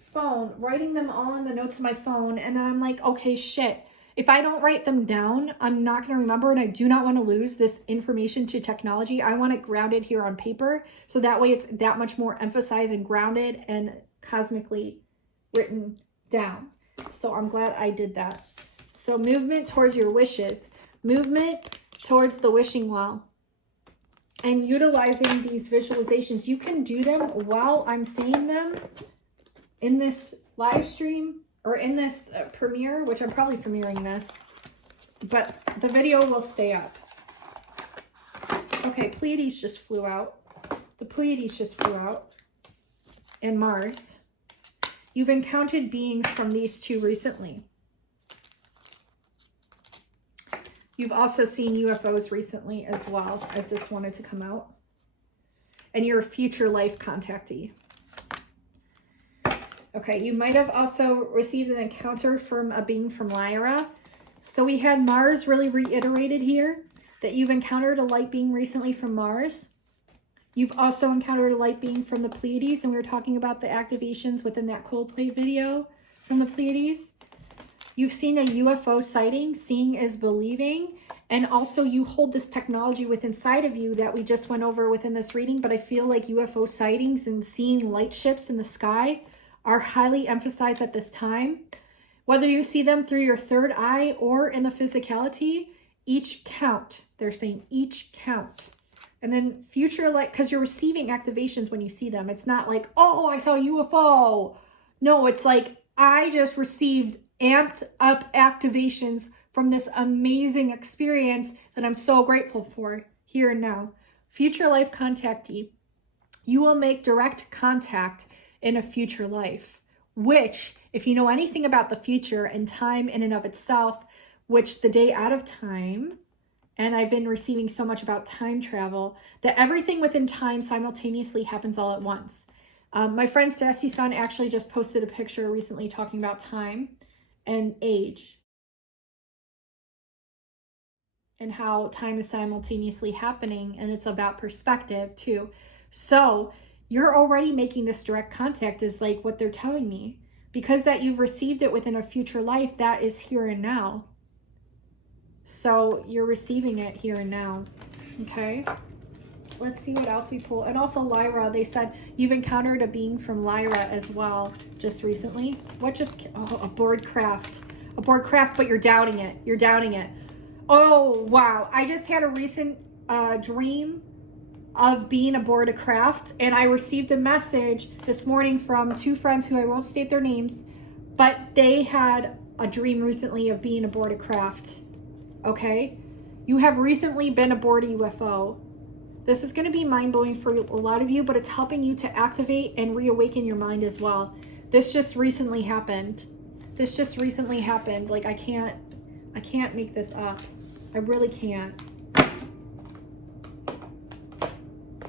phone, writing them all in the notes of my phone, and then I'm like, okay, shit. If I don't write them down, I'm not going to remember, and I do not want to lose this information to technology. I want it grounded here on paper, so that way it's that much more emphasized and grounded and cosmically written down. So I'm glad I did that. So movement towards your wishes. Movement towards the wishing well. And utilizing these visualizations. You can do them while I'm saying them in this live stream or in this premiere, which I'm probably premiering this, but the video will stay up. Okay, Pleiades just flew out. The Pleiades just flew out. And Mars. You've encountered beings from these two recently. You've also seen UFOs recently as well, as this wanted to come out. And you're a future life contactee. Okay, you might have also received an encounter from a being from Lyra. So we had Mars really reiterated here, that you've encountered a light being recently from Mars. You've also encountered a light being from the Pleiades, and we were talking about the activations within that Coldplay video from the Pleiades. You've seen a UFO sighting. Seeing is believing. And also you hold this technology within inside of you that we just went over within this reading. But I feel like UFO sightings and seeing light ships in the sky are highly emphasized at this time. Whether you see them through your third eye or in the physicality, each count. They're saying each count. And then future light, because you're receiving activations when you see them. It's not like, oh, I saw a UFO. No, it's like, I just received amped up activations from this amazing experience that I'm so grateful for here and now. Future life contactee. You will make direct contact in a future life, which, if you know anything about the future and time in and of itself, which the day out of time, and I've been receiving so much about time travel, that everything within time simultaneously happens all at once. My friend Sassy Sun actually just posted a picture recently talking about time and age, and how time is simultaneously happening, and it's about perspective too. So you're already making this direct contact, is like what they're telling me. Because that you've received it within a future life, that is here and now. So you're receiving it here and now. Okay, let's see what else we pull. And also Lyra, they said you've encountered a being from Lyra as well just recently. What just, oh, a board craft, but you're doubting it. You're doubting it. Oh, wow. I just had a recent dream of being aboard a craft, and I received a message this morning from two friends who I won't state their names, but they had a dream recently of being aboard a craft. Okay? You have recently been aboard a UFO. This is going to be mind-blowing for a lot of you, but it's helping you to activate and reawaken your mind as well. This just recently happened. Like, I can't make this up. I really can't.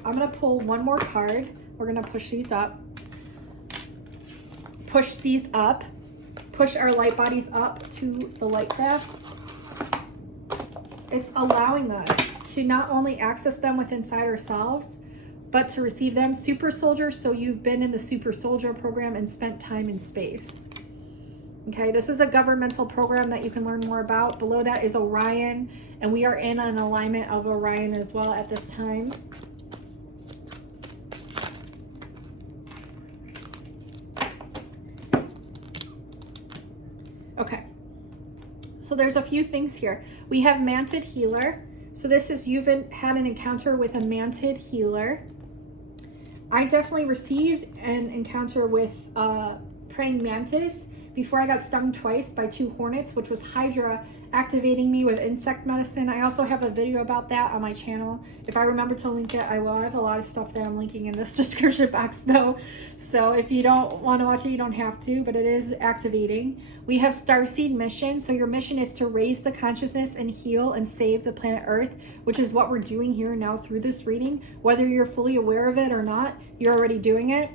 I'm going to pull one more card. We're going to push these up. Push these up. Push our light bodies up to the light crafts. It's allowing us to not only access them within inside ourselves, but to receive them. Super Soldier, so you've been in the Super Soldier program and spent time in space. Okay, this is a governmental program that you can learn more about. Below that is Orion, and we are in an alignment of Orion as well at this time. Okay, so there's a few things here. We have Mantid Healer. So this is, you've had an encounter with a Mantid Healer. I definitely received an encounter with Praying Mantis before I got stung twice by 2 hornets, which was Hydra activating me with insect medicine. I also have a video about that on my channel. If I remember to link it, I will. I have a lot of stuff that I'm linking in this description box though. So if you don't want to watch it, you don't have to, but it is activating. We have Starseed mission. So your mission is to raise the consciousness and heal and save the planet Earth, which is what we're doing here now through this reading. Whether you're fully aware of it or not, you're already doing it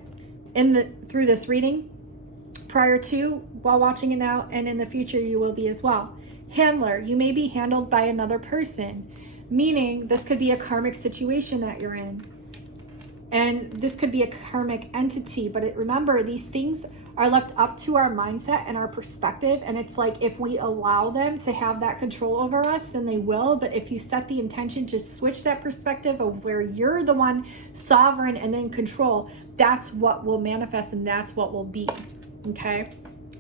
through this reading. Prior to, while watching it now, and in the future you will be as well. Handler, you may be handled by another person, meaning this could be a karmic situation that you're in. And this could be a karmic entity, but remember, these things are left up to our mindset and our perspective, and it's like if we allow them to have that control over us, then they will. But if you set the intention to switch that perspective of where you're the one sovereign and in control, that's what will manifest and that's what will be. Okay,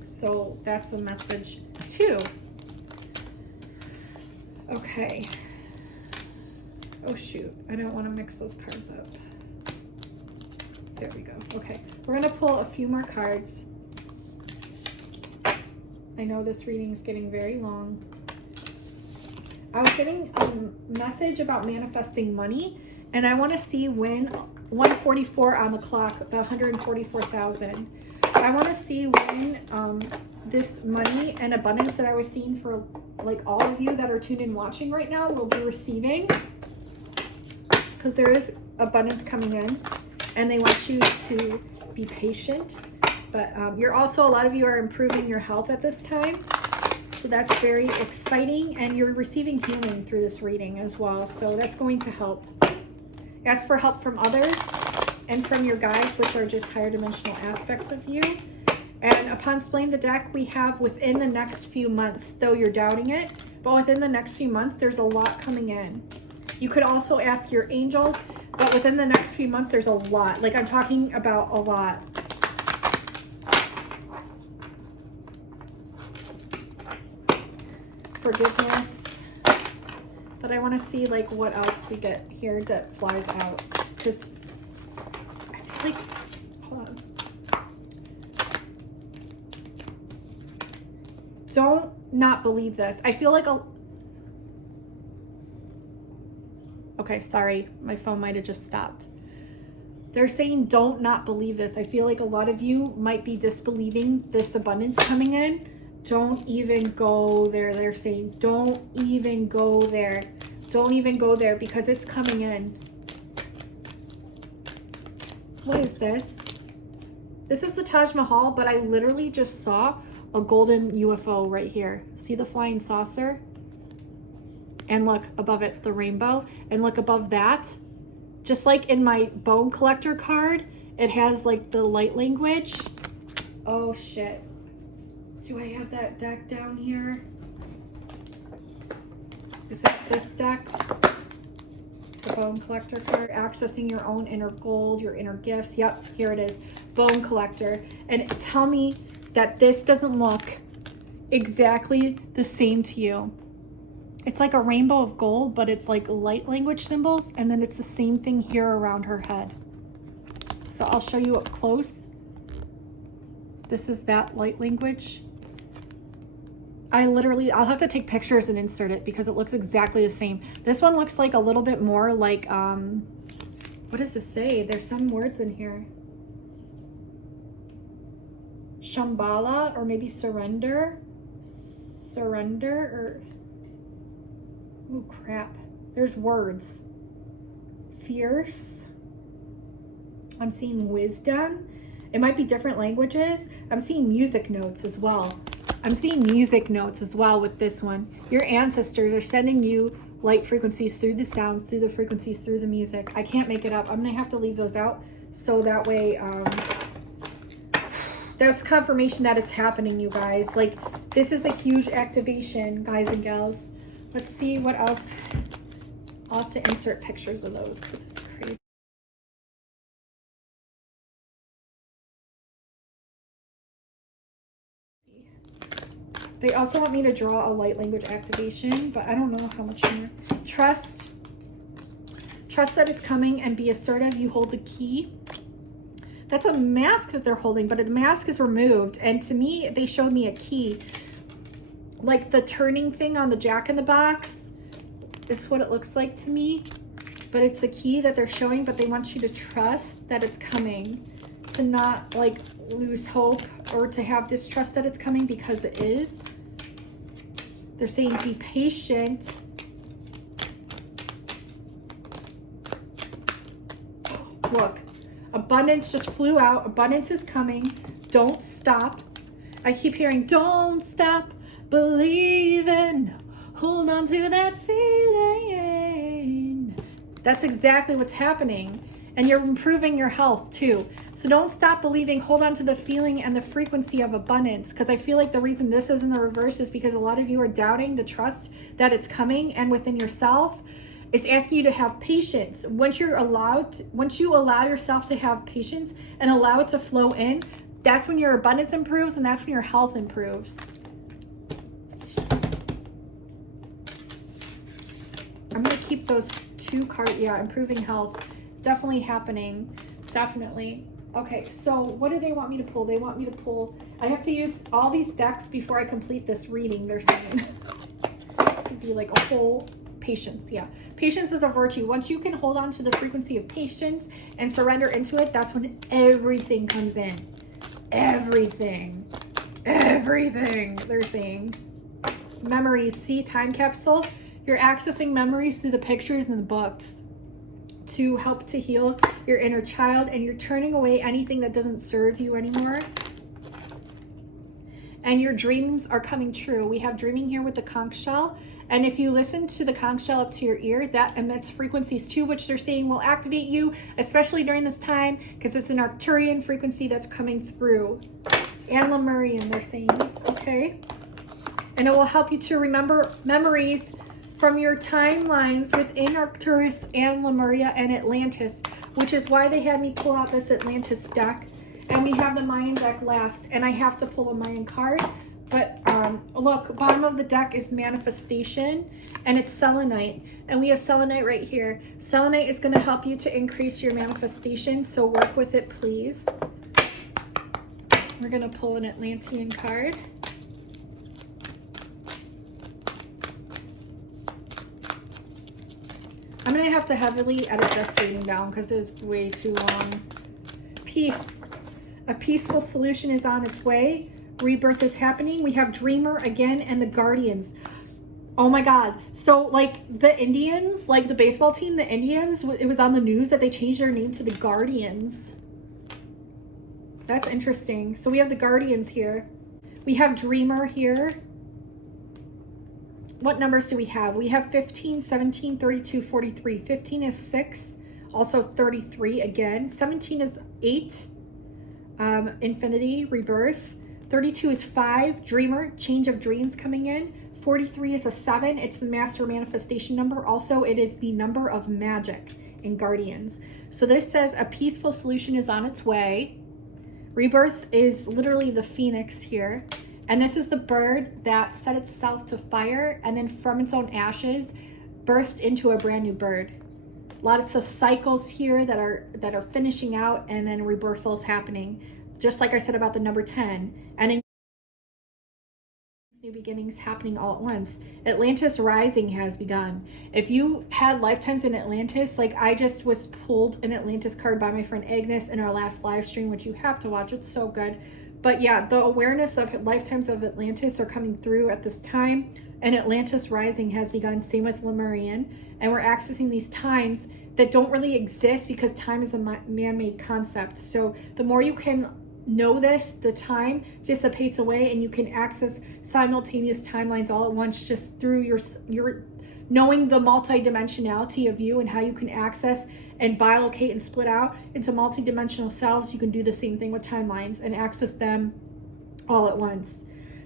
so that's the message too. Okay. Oh shoot, I don't want to mix those cards up. There we go. Okay, we're gonna pull a few more cards. I know this reading is getting very long. I was getting a message about manifesting money, and I want to see when 144 on the clock, the 144,000. I want to see when this money and abundance that I was seeing for like all of you that are tuned in watching right now will be receiving, because there is abundance coming in and they want you to be patient. But you're also, a lot of you are improving your health at this time, so that's very exciting, and you're receiving healing through this reading as well, so that's going to help. Ask for help from others and from your guides, which are just higher dimensional aspects of you. And upon splaying the deck, we have within the next few months, though you're doubting it, but within the next few months, there's a lot coming in. You could also ask your angels, but within the next few months, there's a lot. Like, I'm talking about a lot. Forgiveness. But I want to see like what else we get here that flies out, because I feel like, hold on, don't not believe this. I feel like okay, sorry, my phone might have just stopped. They're saying don't not believe this. I feel like a lot of you might be disbelieving this abundance coming in. Don't even go there. They're saying don't even go there. Don't even go there because it's coming in. What is this? This is the Taj Mahal, but I literally just saw a golden UFO right here. See the flying saucer? And look above it, the rainbow. And look above that, just like in my bone collector card, it has like the light language. Oh shit. Do I have that deck down here? Is that this deck? The bone collector card, accessing your own inner gold, your inner gifts. Yep, here it is, bone collector. And tell me that this doesn't look exactly the same to you. It's like a rainbow of gold, but it's like light language symbols, and then it's the same thing here around her head. So I'll show you up close. This is that light language. I'll have to take pictures and insert it because it looks exactly the same. This one looks like a little bit more like, what does this say? There's some words in here. Shambhala, or maybe surrender. Surrender, or, oh crap. There's words. Fierce. I'm seeing wisdom. It might be different languages. I'm seeing music notes as well. I'm seeing music notes as well with this one. Your ancestors are sending you light frequencies through the sounds, through the frequencies, through the music. I can't make it up. I'm gonna have to leave those out so that way there's confirmation that it's happening, you guys. Like, this is a huge activation, guys and gals. Let's see what else. I'll have to insert pictures of those. This is crazy. They also want me to draw a light language activation, but I don't know how much more. Trust. Trust that it's coming and be assertive. You hold the key. That's a mask that they're holding, but the mask is removed. And to me, they showed me a key. Like the turning thing on the Jack-in-the-Box. It's what it looks like to me. But it's a key that they're showing, but they want you to trust that it's coming. To not like lose hope or to have distrust that it's coming, because it is. They're saying be patient. Look, abundance just flew out. Abundance is coming. Don't stop. I keep hearing don't stop believing. Hold on to that feeling. That's exactly what's happening. And you're improving your health too. So don't stop believing. Hold on to the feeling and the frequency of abundance. Because I feel like the reason this is in the reverse is because a lot of you are doubting the trust that it's coming and within yourself. It's asking you to have patience. Once you allow yourself to have patience and allow it to flow in, that's when your abundance improves and that's when your health improves. I'm going to keep those two cards. Yeah, improving health. Definitely happening. Definitely. Okay, so what do they want me to pull? They want me to pull. I have to use all these decks before I complete this reading, they're saying. This could be like a whole patience. Yeah. Patience is a virtue. Once you can hold on to the frequency of patience and surrender into it, that's when everything comes in. Everything. Everything, they're saying. Memories. See, time capsule. You're accessing memories through the pictures and the books to help to heal your inner child, and you're turning away anything that doesn't serve you anymore. And your dreams are coming true. We have dreaming here with the conch shell. And if you listen to the conch shell up to your ear, that emits frequencies too, which they're saying will activate you, especially during this time, because it's an Arcturian frequency that's coming through. And Lemurian, they're saying, okay? And it will help you to remember memories from your timelines within Arcturus and Lemuria and Atlantis, which is why they had me pull out this Atlantis deck. And we have the Mayan deck last, and I have to pull a Mayan card. But look, bottom of the deck is manifestation, and it's selenite. And we have selenite right here. Selenite is going to help you to increase your manifestation, so work with it, please. We're going to pull an Atlantean card. I'm going to have to heavily edit this reading down because it's way too long. Peace. A peaceful solution is on its way. Rebirth is happening. We have Dreamer again and the Guardians. Oh my God. So like the Indians, like the baseball team, the Indians, it was on the news that they changed their name to the Guardians. That's interesting. So we have the Guardians here. We have Dreamer here. What numbers do we have? We have 15, 17, 32, 43. 15 is 6. Also 33 again. 17 is 8. Infinity, rebirth. 32 is 5. Dreamer, change of dreams coming in. 43 is a 7. It's the master manifestation number. Also, it is the number of magic in Guardians. So this says a peaceful solution is on its way. Rebirth is literally the phoenix here. And this is the bird that set itself to fire and then from its own ashes birthed into a brand new bird. Lots of cycles here that are finishing out, and then rebirthals happening. Just like I said about the number 10. And in new beginnings happening all at once. Atlantis rising has begun. If you had lifetimes in Atlantis, like I just was pulled an Atlantis card by my friend Agnes in our last live stream, which you have to watch. It's so good. But yeah, the awareness of lifetimes of Atlantis are coming through at this time, and Atlantis rising has begun. Same with Lemurian, and we're accessing these times that don't really exist because time is a man-made concept. So the more you can know this, the time dissipates away and you can access simultaneous timelines all at once just through your knowing the multidimensionality of you and how you can access and bilocate and split out into multidimensional selves. You can do the same thing with timelines and access them all at once.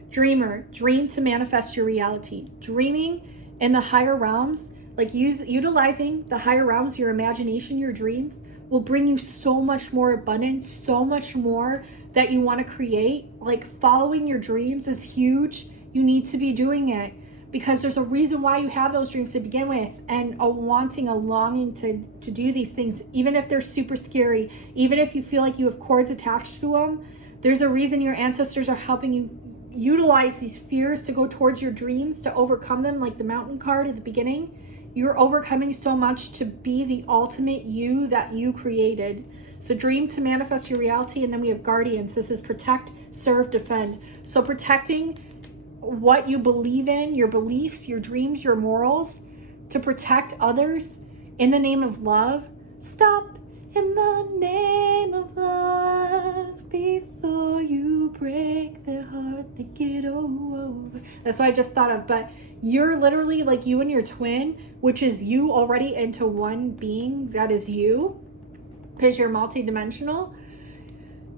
Dreamer, dream to manifest your reality. Dreaming in the higher realms, like utilizing the higher realms, your imagination, your dreams, will bring you so much more abundance, so much more that you want to create. Like following your dreams is huge. You need to be doing it because there's a reason why you have those dreams to begin with, and a wanting, a longing to do these things, even if they're super scary, even if you feel like you have cords attached to them. There's a reason your ancestors are helping you utilize these fears to go towards your dreams, to overcome them, like the mountain card at the beginning. You're overcoming so much to be the ultimate you that you created. So dream to manifest your reality. And then we have Guardians. This is protect, serve, defend. So protecting what you believe in, your beliefs, your dreams, your morals, to protect others in the name of love. Stop in the name of love before you break their heart, they get over. That's what I just thought of. But you're literally like you and your twin, which is you already into one being that is you, because you're multidimensional.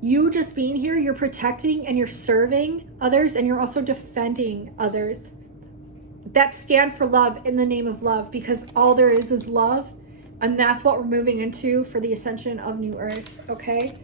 You just being here, you're protecting and you're serving others, and you're also defending others that stand for love in the name of love, because all there is love. And that's what we're moving into for the ascension of New Earth. Okay,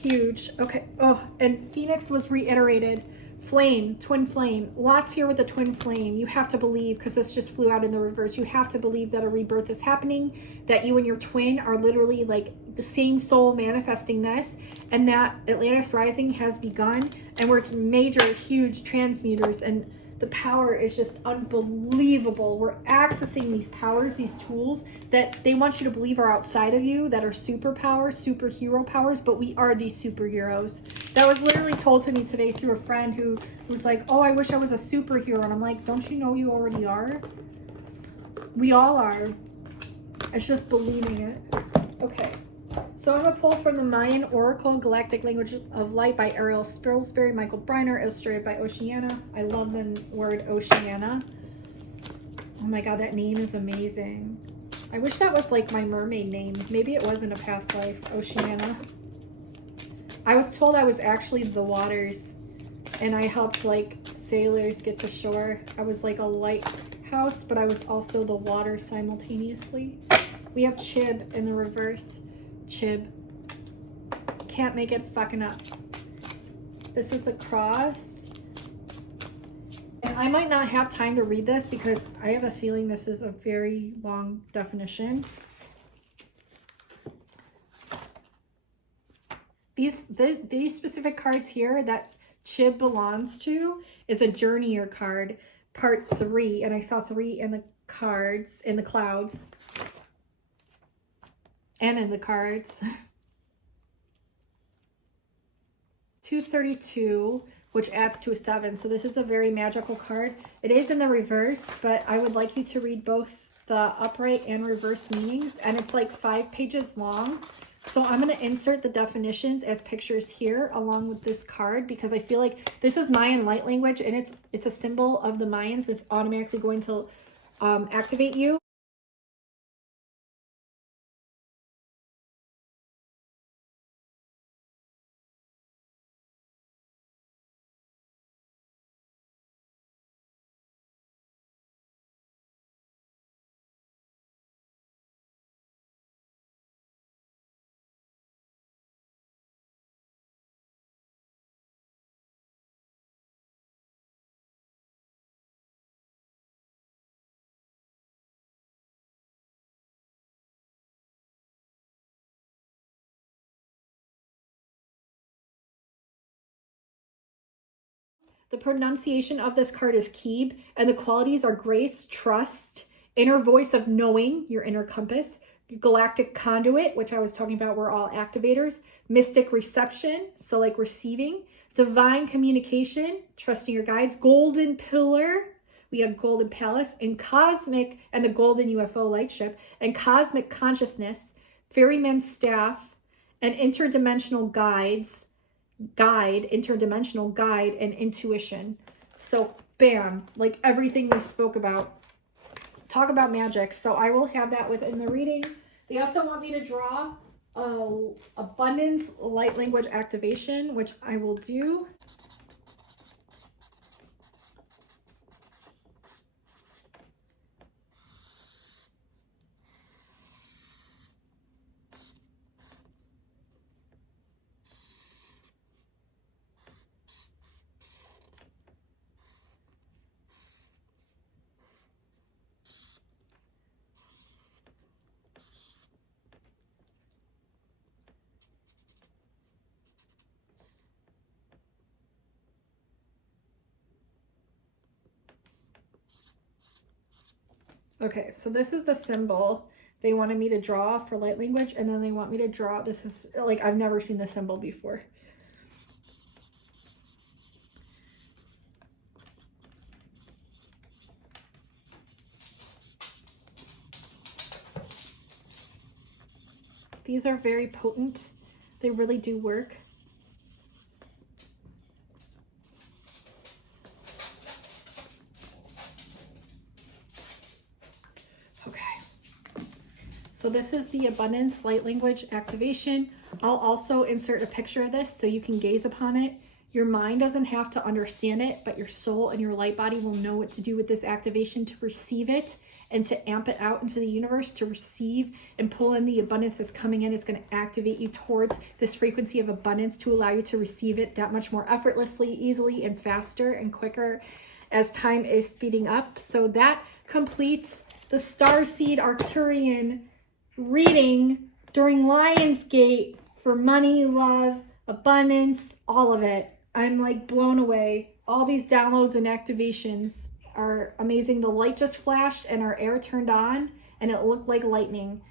huge. Okay. Oh, and Phoenix was reiterated. Flame, twin flame. Lots here with the twin flame. You have to believe, because this just flew out in the reverse. You have to believe that a rebirth is happening, that you and your twin are literally like the same soul manifesting this, and that Atlantis rising has begun, and we're major, huge transmuters, and the power is just unbelievable. We're accessing these powers, these tools that they want you to believe are outside of you, that are superpowers, superhero powers, but we are these superheroes. That was literally told to me today through a friend who was like, oh, I wish I was a superhero. And I'm like, don't you know you already are? We all are. It's just believing it. Okay. So I'm going to pull from the Mayan Oracle, Galactic Language of Light by Ariel Spilsbury, Michael Briner, illustrated by Oceana. I love the word Oceana. Oh my God, that name is amazing. I wish that was like my mermaid name. Maybe it was in a past life, Oceana. I was told I was actually the waters, and I helped like sailors get to shore. I was like a lighthouse, but I was also the water simultaneously. We have Chib in the reverse. Chib. Can't make it fucking up. This is the cross. And I might not have time to read this because I have a feeling this is a very long definition. These specific cards here that Chib belongs to is a Journeyer card, part 3. And I saw 3 in the cards, in the clouds. and in the cards. 232, which adds to a 7. So this is a very magical card. It is in the reverse, but I would like you to read both the upright and reverse meanings, and it's like 5 pages long. So I'm going to insert the definitions as pictures here along with this card, because I feel like this is Mayan light language, and it's a symbol of the Mayans that's automatically going to activate you. The pronunciation of this card is Keeb, and the qualities are grace, trust, inner voice of knowing, your inner compass, galactic conduit, which I was talking about, we're all activators, mystic reception, so like receiving, divine communication, trusting your guides, golden pillar, we have golden palace, and cosmic, and the golden UFO light ship, and cosmic consciousness, ferryman's staff, and interdimensional interdimensional guide, and intuition. So bam, like everything we spoke about. Talk about magic. So I will have that within the reading. They also want me to draw abundance light language activation, which I will do. Okay, so this is the symbol they wanted me to draw for light language, and then they want me to draw, this is like, I've never seen this symbol before. These are very potent. They really do work. So this is the abundance light language activation. I'll also insert a picture of this so you can gaze upon it. Your mind doesn't have to understand it, but your soul and your light body will know what to do with this activation to receive it and to amp it out into the universe, to receive and pull in the abundance that's coming in. It's going to activate you towards this frequency of abundance to allow you to receive it that much more effortlessly, easily, and faster and quicker as time is speeding up. So that completes the Starseed Arcturian reading during Lionsgate for money, love, abundance, all of it. I'm like blown away. All these downloads and activations are amazing. The light just flashed and our air turned on and it looked like lightning.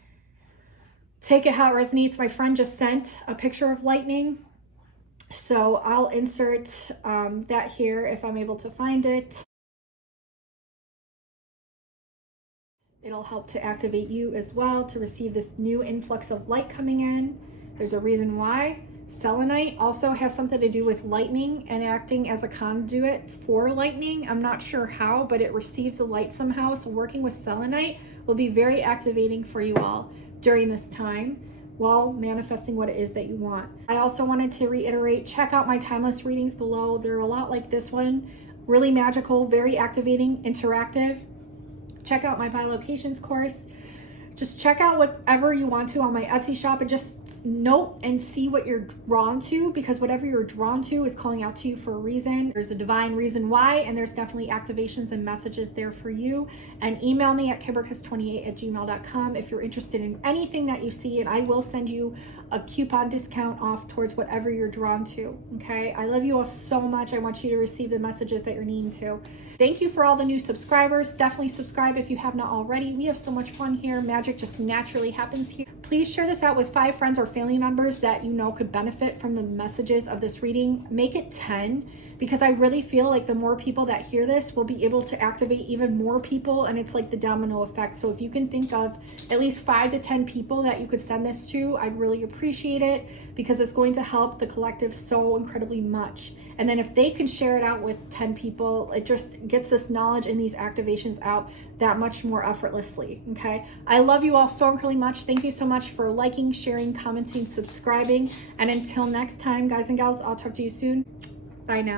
Take it how it resonates. My friend just sent a picture of lightning, so I'll insert that here if I'm able to find it. It'll help to activate you as well to receive this new influx of light coming in. There's a reason why. Selenite also has something to do with lightning and acting as a conduit for lightning. I'm not sure how, but it receives the light somehow. So working with selenite will be very activating for you all during this time while manifesting what it is that you want. I also wanted to reiterate, check out my timeless readings below. They're a lot like this one. Really magical, very activating, interactive. Check out my bilocations course. Just check out whatever you want to on my Etsy shop and just note and see what you're drawn to, because whatever you're drawn to is calling out to you for a reason. There's a divine reason why, and there's definitely activations and messages there for you. And email me at kimberkiss28@gmail.com if you're interested in anything that you see, and I will send you a coupon discount off towards whatever you're drawn to. Okay, I love you all so much. I want you to receive the messages that you're needing to. Thank you for all the new subscribers. Definitely subscribe if you have not already. We have so much fun here. Magic just naturally happens here. please share this out with 5 friends or family members that you know could benefit from the messages of this reading. Make it 10, because I really feel like the more people that hear this will be able to activate even more people, and it's like the domino effect. So if you can think of at least 5 to 10 people that you could send this to, I'd really appreciate it, because it's going to help the collective so incredibly much. And then if they can share it out with 10 people, it just gets this knowledge and these activations out that much more effortlessly, okay? I love you all so incredibly much. Thank you so much for liking, sharing, commenting, subscribing. And until next time, guys and gals, I'll talk to you soon. Bye now.